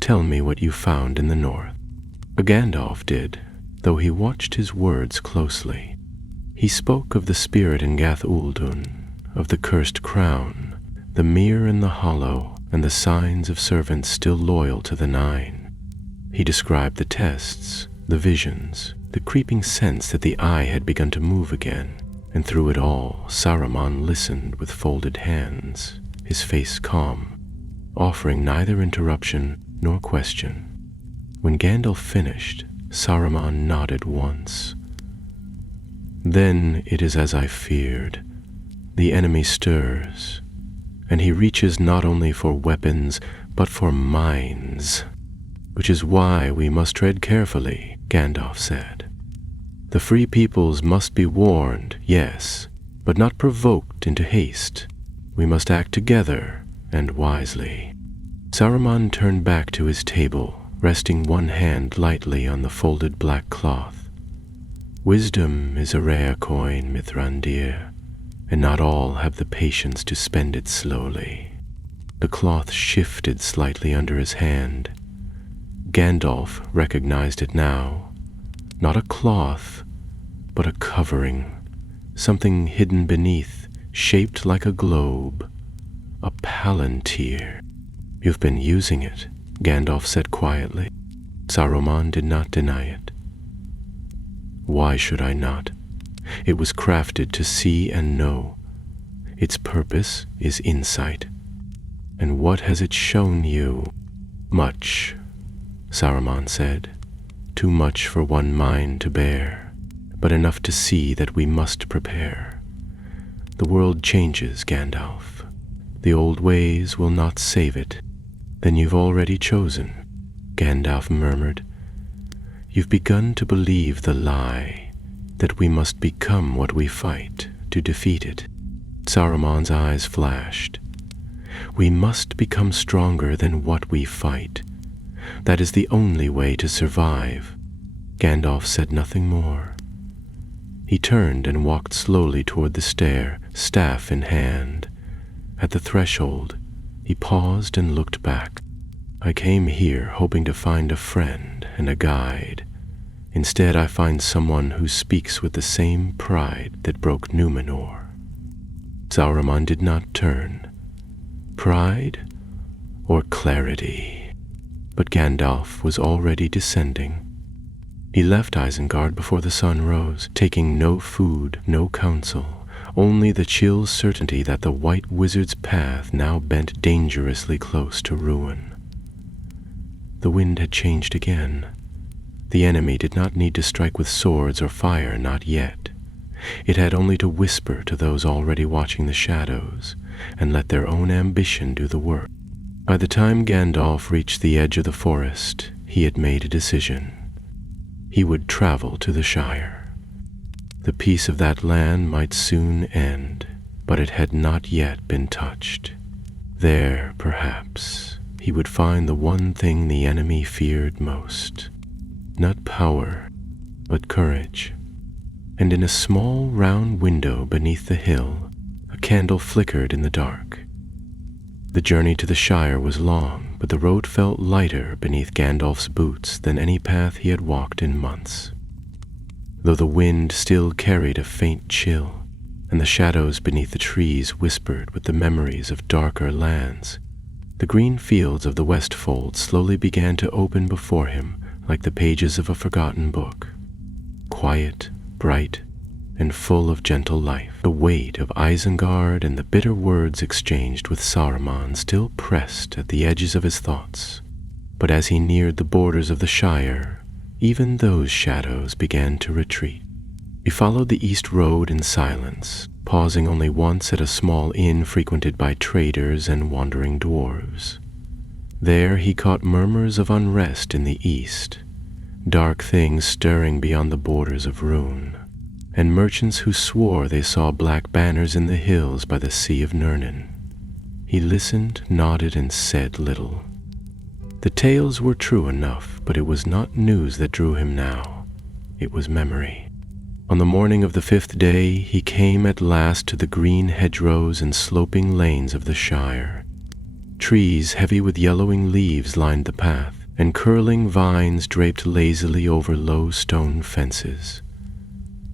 Tell me what you found in the north. Gandalf did, though he watched his words closely. He spoke of the spirit in Gath Uldun, of the cursed crown, the mirror in the hollow, and the signs of servants still loyal to the Nine. He described the tests, the visions, the creeping sense that the eye had begun to move again, and through it all, Saruman listened with folded hands, his face calm, offering neither interruption nor question. When Gandalf finished, Saruman nodded once. Then it is as I feared. The enemy stirs, and he reaches not only for weapons, but for minds, which is why we must tread carefully, Gandalf said. The free peoples must be warned, yes, but not provoked into haste. We must act together and wisely." Saruman turned back to his table, resting one hand lightly on the folded black cloth. "Wisdom is a rare coin, Mithrandir, and not all have the patience to spend it slowly." The cloth shifted slightly under his hand. Gandalf recognized it now. Not a cloth, but a covering, something hidden beneath, shaped like a globe. A palantir. "You've been using it," Gandalf said quietly. Saruman did not deny it. "Why should I not? It was crafted to see and know. Its purpose is insight. And what has it shown you?" "Much," Saruman said. "Too much for one mind to bear, but enough to see that we must prepare. The world changes, Gandalf. The old ways will not save it." "Then you've already chosen," Gandalf murmured. "You've begun to believe the lie, that we must become what we fight to defeat it." Saruman's eyes flashed. "We must become stronger than what we fight. That is the only way to survive." Gandalf said nothing more. He turned and walked slowly toward the stair, staff in hand. At the threshold, he paused and looked back. "I came here hoping to find a friend and a guide. Instead, I find someone who speaks with the same pride that broke Numenor." Saruman did not turn. Pride or clarity? But Gandalf was already descending. He left Isengard before the sun rose, taking no food, no counsel, only the chill certainty that the White Wizard's path now bent dangerously close to ruin. The wind had changed again. The enemy did not need to strike with swords or fire, not yet. It had only to whisper to those already watching the shadows, and let their own ambition do the work. By the time Gandalf reached the edge of the forest, he had made a decision. He would travel to the Shire. The peace of that land might soon end, but it had not yet been touched. There, perhaps, he would find the one thing the enemy feared most. Not power, but courage. And in a small round window beneath the hill, a candle flickered in the dark. The journey to the Shire was long, but the road felt lighter beneath Gandalf's boots than any path he had walked in months. Though the wind still carried a faint chill, and the shadows beneath the trees whispered with the memories of darker lands, the green fields of the Westfold slowly began to open before him like the pages of a forgotten book. Quiet, bright, and full of gentle life. The weight of Isengard and the bitter words exchanged with Saruman still pressed at the edges of his thoughts. But as he neared the borders of the Shire, even those shadows began to retreat. He followed the east road in silence, pausing only once at a small inn frequented by traders and wandering dwarves. There he caught murmurs of unrest in the east, dark things stirring beyond the borders of Rhûn, and merchants who swore they saw black banners in the hills by the Sea of Nirnen. He listened, nodded, and said little. The tales were true enough, but it was not news that drew him now. It was memory. On the morning of the 5th day, he came at last to the green hedgerows and sloping lanes of the Shire. Trees heavy with yellowing leaves lined the path, and curling vines draped lazily over low stone fences.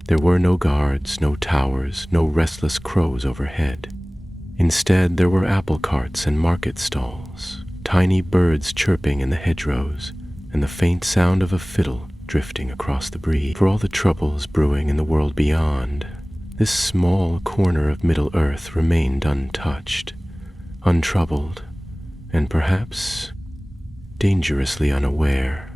There were no guards, no towers, no restless crows overhead. Instead, there were apple carts and market stalls, tiny birds chirping in the hedgerows, and the faint sound of a fiddle drifting across the breeze. For all the troubles brewing in the world beyond, this small corner of Middle-earth remained untouched, untroubled, and perhaps dangerously unaware.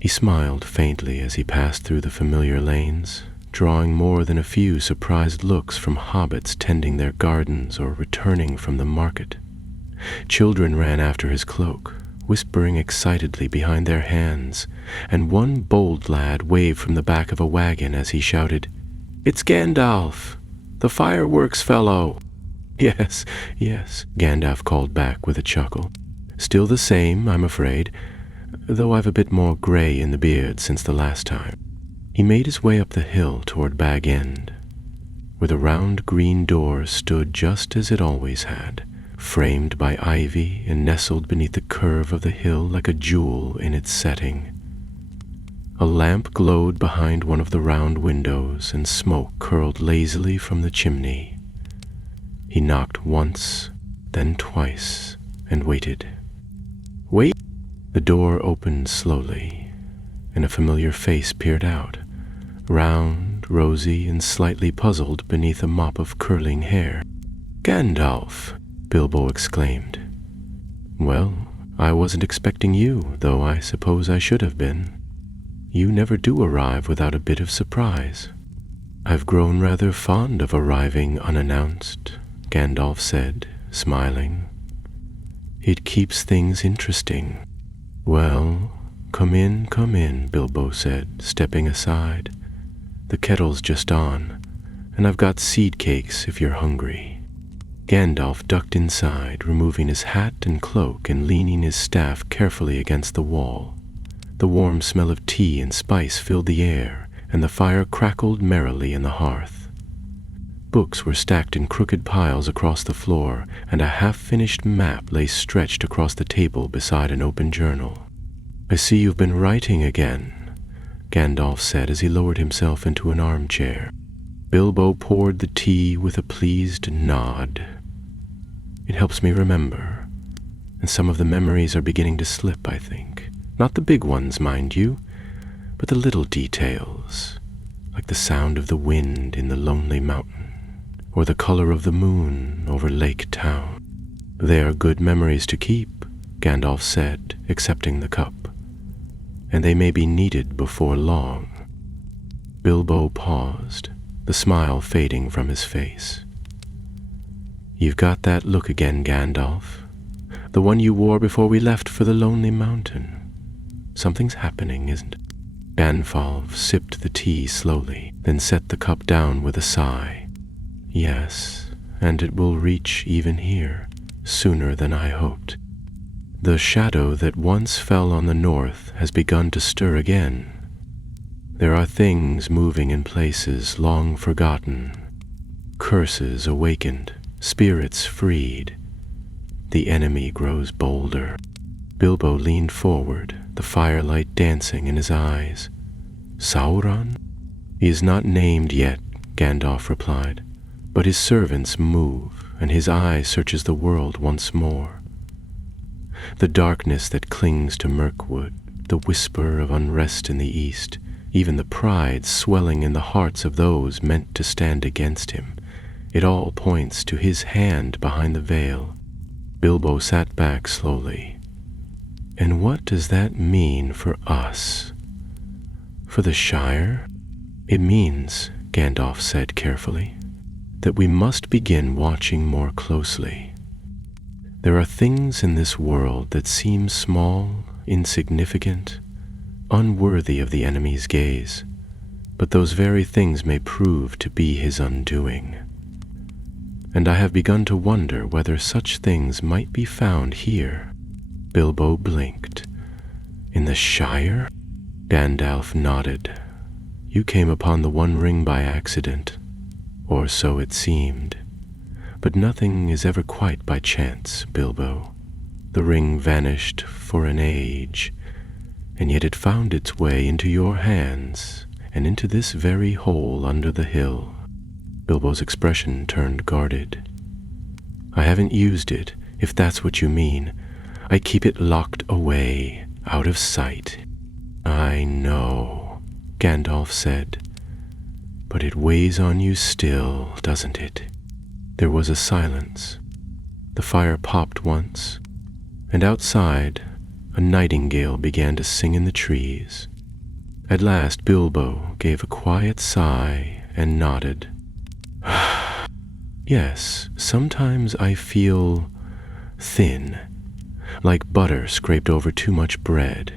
He smiled faintly as he passed through the familiar lanes, drawing more than a few surprised looks from hobbits tending their gardens or returning from the market. Children ran after his cloak, whispering excitedly behind their hands, and one bold lad waved from the back of a wagon as he shouted, "It's Gandalf!" The fireworks fellow!" "Yes, yes," Gandalf called back with a chuckle. "Still the same, I'm afraid, though I've a bit more gray in the beard since the last time." He made his way up the hill toward Bag End, where the round green door stood just as it always had, framed by ivy and nestled beneath the curve of the hill like a jewel in its setting. A lamp glowed behind one of the round windows, and smoke curled lazily from the chimney. He knocked once, then twice, and waited. "Wait!" The door opened slowly, and a familiar face peered out, round, rosy, and slightly puzzled beneath a mop of curling hair. "Gandalf!" Bilbo exclaimed. "Well, I wasn't expecting you, though I suppose I should have been. You never do arrive without a bit of surprise." "I've grown rather fond of arriving unannounced," Gandalf said, smiling. "It keeps things interesting." "Well, come in," Bilbo said, stepping aside. "The kettle's just on, and I've got seed cakes if you're hungry." Gandalf ducked inside, removing his hat and cloak and leaning his staff carefully against the wall. The warm smell of tea and spice filled the air, and the fire crackled merrily in the hearth. Books were stacked in crooked piles across the floor, and a half-finished map lay stretched across the table beside an open journal. "I see you've been writing again," Gandalf said as he lowered himself into an armchair. Bilbo poured the tea with a pleased nod. "It helps me remember, and some of the memories are beginning to slip, I think. Not the big ones, mind you, but the little details, like the sound of the wind in the lonely mountain, or the color of the moon over Lake Town. They are good memories to keep," Gandalf said, accepting the cup, "and they may be needed before long." Bilbo paused, the smile fading from his face. "You've got that look again, Gandalf, the one you wore before we left for the Lonely Mountain. Something's happening, isn't it?" Gandalf sipped the tea slowly, then set the cup down with a sigh. "Yes, and it will reach even here, sooner than I hoped. The shadow that once fell on the north has begun to stir again. There are things moving in places long forgotten, curses awakened, spirits freed. The enemy grows bolder." Bilbo leaned forward, the firelight dancing in his eyes. "Sauron?" "He is not named yet," Gandalf replied, "but his servants move, and his eye searches the world once more. The darkness that clings to Mirkwood, the whisper of unrest in the east, even the pride swelling in the hearts of those meant to stand against him, it all points to his hand behind the veil." Bilbo sat back slowly. "And what does that mean for us? For the Shire?" "It means," Gandalf said carefully, "that we must begin watching more closely. There are things in this world that seem small, insignificant, unworthy of the enemy's gaze, but those very things may prove to be his undoing. And I have begun to wonder whether such things might be found here." Bilbo blinked. "In the Shire?" Gandalf nodded. "You came upon the One Ring by accident, or so it seemed. But nothing is ever quite by chance, Bilbo. The ring vanished for an age, and yet it found its way into your hands and into this very hole under the hill." Bilbo's expression turned guarded. "I haven't used it, if that's what you mean. I keep it locked away, out of sight." "I know," Gandalf said, "but it weighs on you still, doesn't it?" There was a silence. The fire popped once, and outside, a nightingale began to sing in the trees. At last Bilbo gave a quiet sigh and nodded. "Yes, sometimes I feel thin, like butter scraped over too much bread.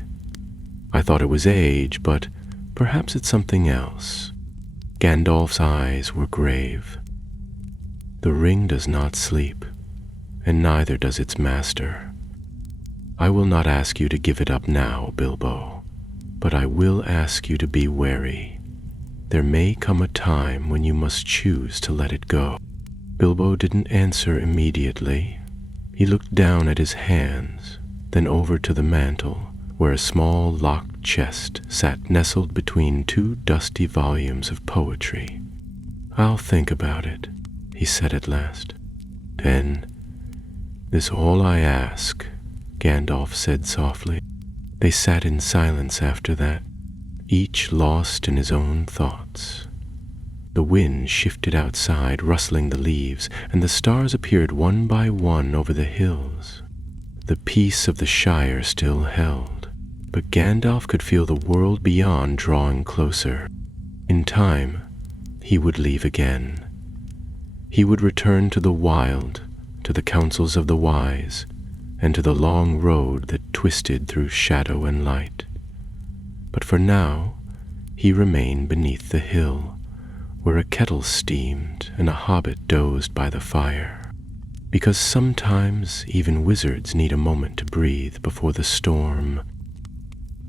I thought it was age, but perhaps it's something else." Gandalf's eyes were grave. The ring does not sleep, and neither does its master. I will not ask you to give it up now, Bilbo, but I will ask you to be wary. There may come a time when you must choose to let it go." Bilbo didn't answer immediately. He looked down at his hands, then over to the mantel, where a small locked chest sat nestled between two dusty volumes of poetry. "I'll think about it," he said at last. "Then, this all I ask," Gandalf said softly. They sat in silence after that, each lost in his own thoughts. The wind shifted outside, rustling the leaves, and the stars appeared one by one over the hills. The peace of the Shire still held, but Gandalf could feel the world beyond drawing closer. In time, he would leave again. He would return to the wild, to the counsels of the wise, and to the long road that twisted through shadow and light. But for now, he remained beneath the hill, where a kettle steamed and a hobbit dozed by the fire. Because sometimes even wizards need a moment to breathe before the storm.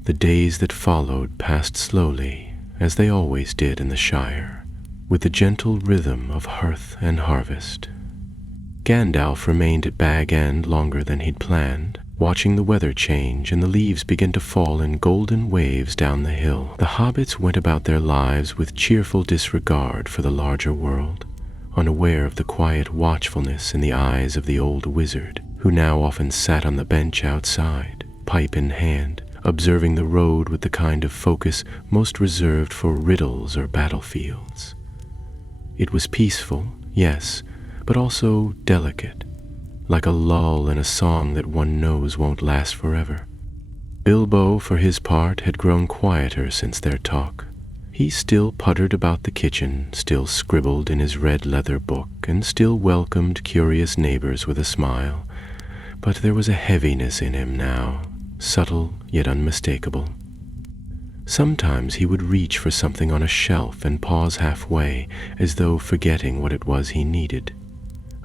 The days that followed passed slowly, as they always did in the Shire, with the gentle rhythm of hearth and harvest. Gandalf remained at Bag End longer than he'd planned, watching the weather change and the leaves begin to fall in golden waves down the hill. The hobbits went about their lives with cheerful disregard for the larger world, unaware of the quiet watchfulness in the eyes of the old wizard, who now often sat on the bench outside, pipe in hand, observing the road with the kind of focus most reserved for riddles or battlefields. It was peaceful, yes, but also delicate, like a lull in a song that one knows won't last forever. Bilbo, for his part, had grown quieter since their talk. He still puttered about the kitchen, still scribbled in his red leather book, and still welcomed curious neighbors with a smile. But there was a heaviness in him now, subtle yet unmistakable. Sometimes he would reach for something on a shelf and pause halfway, as though forgetting what it was he needed.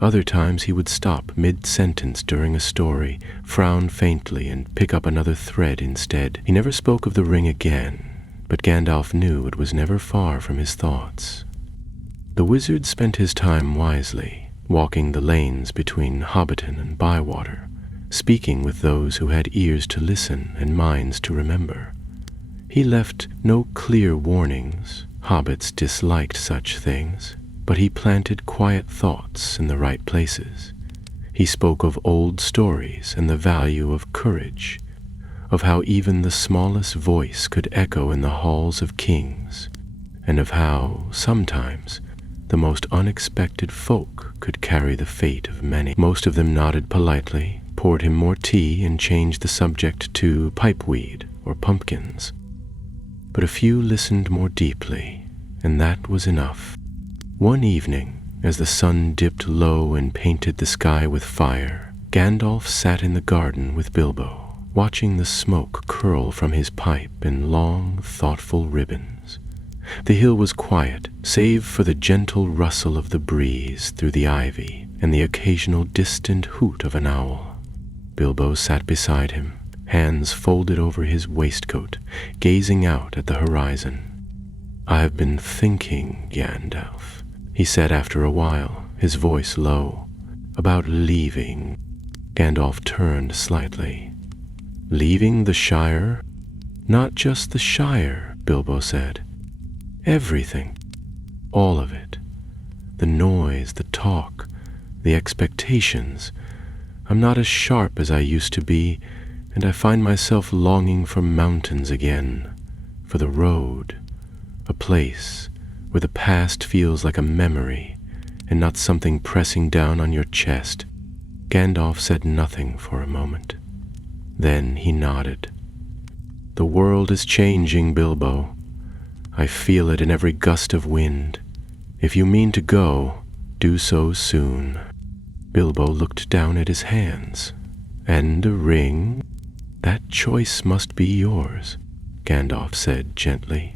Other times he would stop mid-sentence during a story, frown faintly, and pick up another thread instead. He never spoke of the ring again, but Gandalf knew it was never far from his thoughts. The wizard spent his time wisely, walking the lanes between Hobbiton and Bywater, speaking with those who had ears to listen and minds to remember. He left no clear warnings. Hobbits disliked such things, but he planted quiet thoughts in the right places. He spoke of old stories and the value of courage, of how even the smallest voice could echo in the halls of kings, and of how, sometimes, the most unexpected folk could carry the fate of many. Most of them nodded politely, poured him more tea, and changed the subject to pipeweed or pumpkins. But a few listened more deeply, and that was enough. One evening, as the sun dipped low and painted the sky with fire, Gandalf sat in the garden with Bilbo, watching the smoke curl from his pipe in long, thoughtful ribbons. The hill was quiet, save for the gentle rustle of the breeze through the ivy and the occasional distant hoot of an owl. Bilbo sat beside him, hands folded over his waistcoat, gazing out at the horizon. "I've been thinking, Gandalf," he said after a while, his voice low, "about leaving." Gandalf turned slightly. "Leaving the Shire?" "Not just the Shire," Bilbo said. "Everything. All of it. The noise, the talk, the expectations. I'm not as sharp as I used to be, and I find myself longing for mountains again, for the road, a place where the past feels like a memory and not something pressing down on your chest." Gandalf said nothing for a moment. Then he nodded. "The world is changing, Bilbo. I feel it in every gust of wind. If you mean to go, do so soon." Bilbo looked down at his hands. "And a ring? That choice must be yours," Gandalf said gently.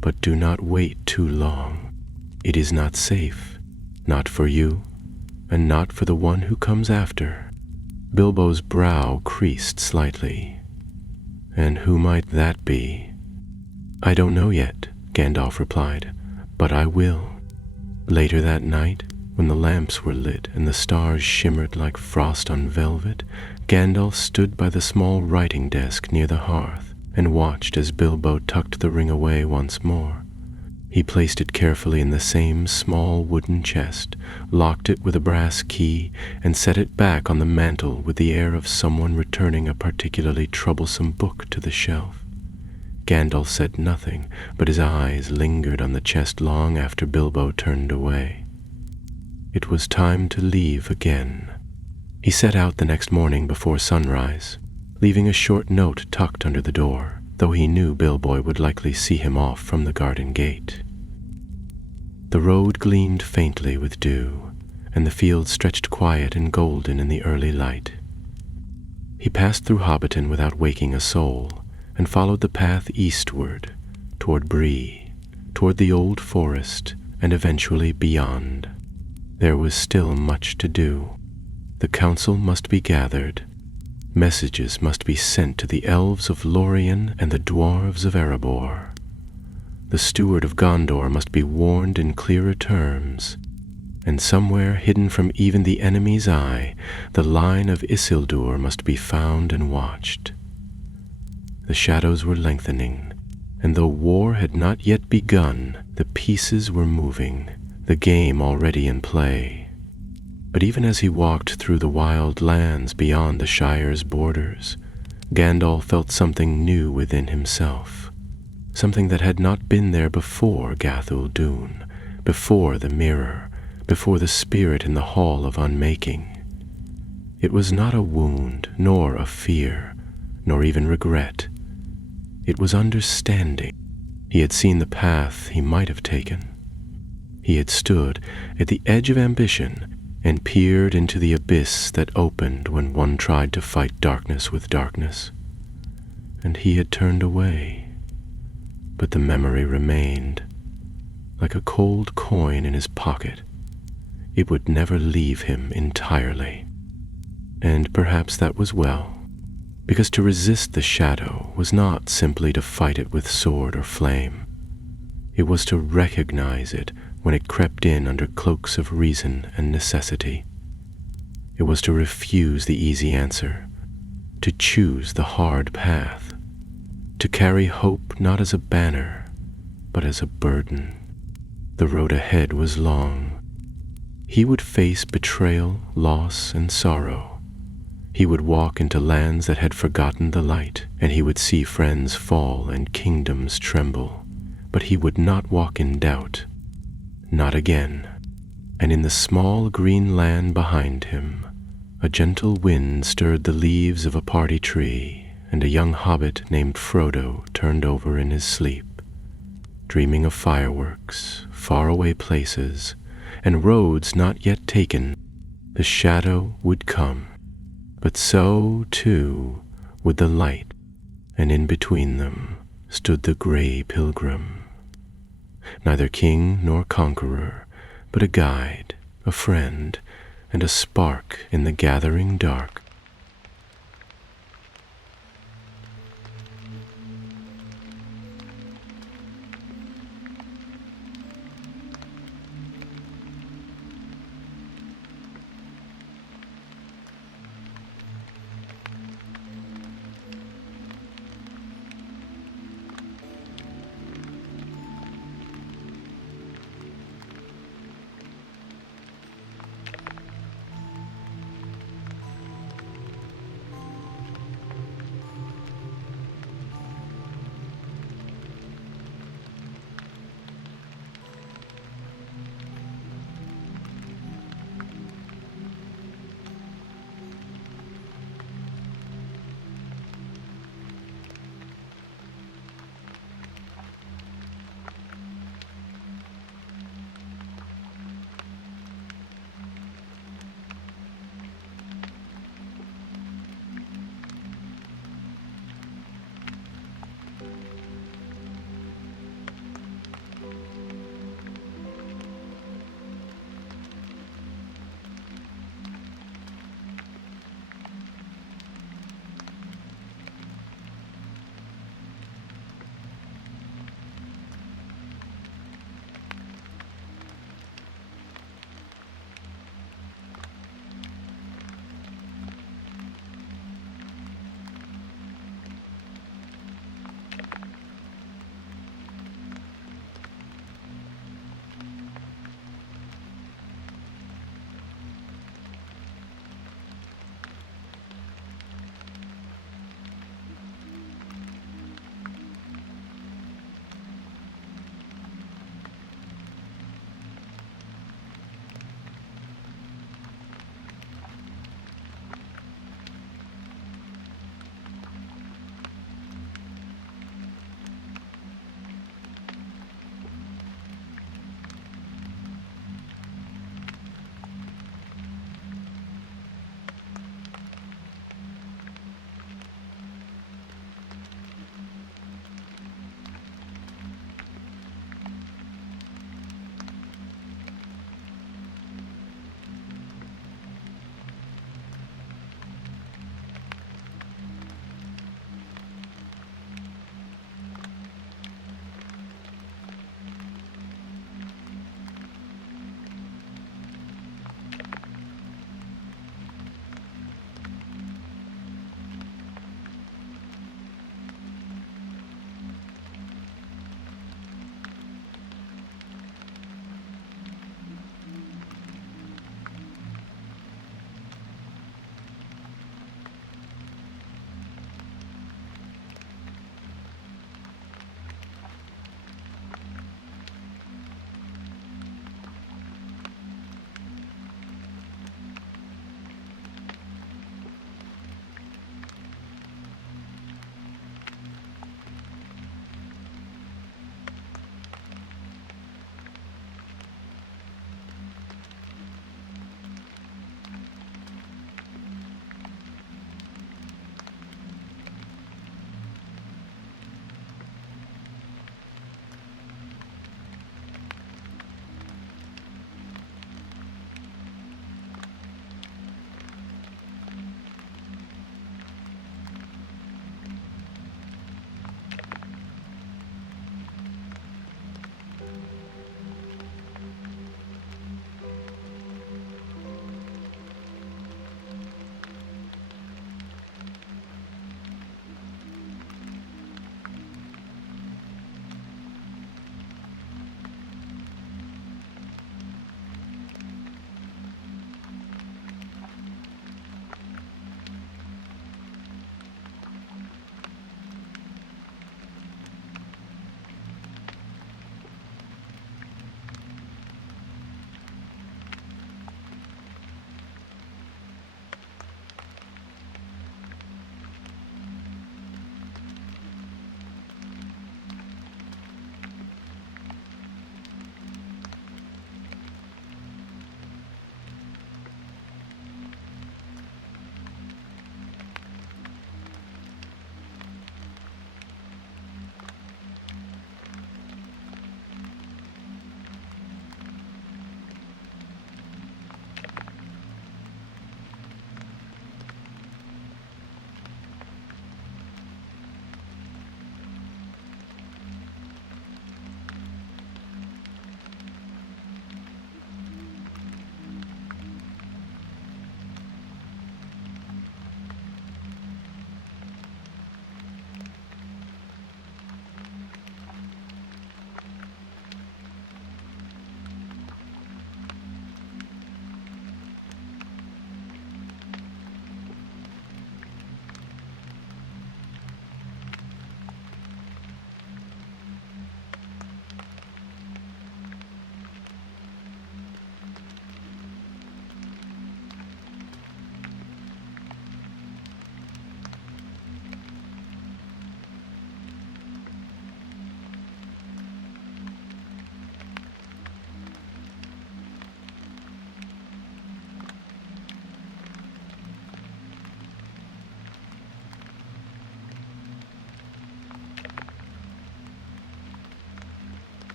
"But do not wait too long. It is not safe, not for you and not for the one who comes after." Bilbo's brow creased slightly. "And who might that be?" "I don't know yet," Gandalf replied, "but I will." Later that night, when the lamps were lit and the stars shimmered like frost on velvet, Gandalf stood by the small writing desk near the hearth and watched as Bilbo tucked the ring away once more. He placed it carefully in the same small wooden chest, locked it with a brass key, and set it back on the mantel with the air of someone returning a particularly troublesome book to the shelf. Gandalf said nothing, but his eyes lingered on the chest long after Bilbo turned away. It was time to leave again. He set out the next morning before sunrise, leaving a short note tucked under the door, though he knew Bilbo would likely see him off from the garden gate. The road gleamed faintly with dew, and the fields stretched quiet and golden in the early light. He passed through Hobbiton without waking a soul, and followed the path eastward, toward Bree, toward the old forest, and eventually beyond. There was still much to do. The council must be gathered. Messages must be sent to the elves of Lorien and the dwarves of Erebor. The steward of Gondor must be warned in clearer terms, and somewhere hidden from even the enemy's eye, the line of Isildur must be found and watched. The shadows were lengthening, and though war had not yet begun, the pieces were moving, the game already in play. But even as he walked through the wild lands beyond the Shire's borders, Gandalf felt something new within himself, something that had not been there before Gathul Dûn, before the mirror, before the spirit in the Hall of Unmaking. It was not a wound, nor a fear, nor even regret. It was understanding. He had seen the path he might have taken. He had stood at the edge of ambition and peered into the abyss that opened when one tried to fight darkness with darkness. And he had turned away, but the memory remained, like a cold coin in his pocket. It would never leave him entirely. And perhaps that was well, because to resist the shadow was not simply to fight it with sword or flame. It was to recognize it when it crept in under cloaks of reason and necessity. It was to refuse the easy answer, to choose the hard path, to carry hope not as a banner, but as a burden. The road ahead was long. He would face betrayal, loss, and sorrow. He would walk into lands that had forgotten the light, and he would see friends fall and kingdoms tremble. But he would not walk in doubt. Not again. And in the small green land behind him, a gentle wind stirred the leaves of a party tree, and a young hobbit named Frodo turned over in his sleep, dreaming of fireworks, faraway places, and roads not yet taken. The shadow would come, but so, too, would the light, and in between them stood the gray pilgrim. Neither king nor conqueror, but a guide, a friend, and a spark in the gathering dark.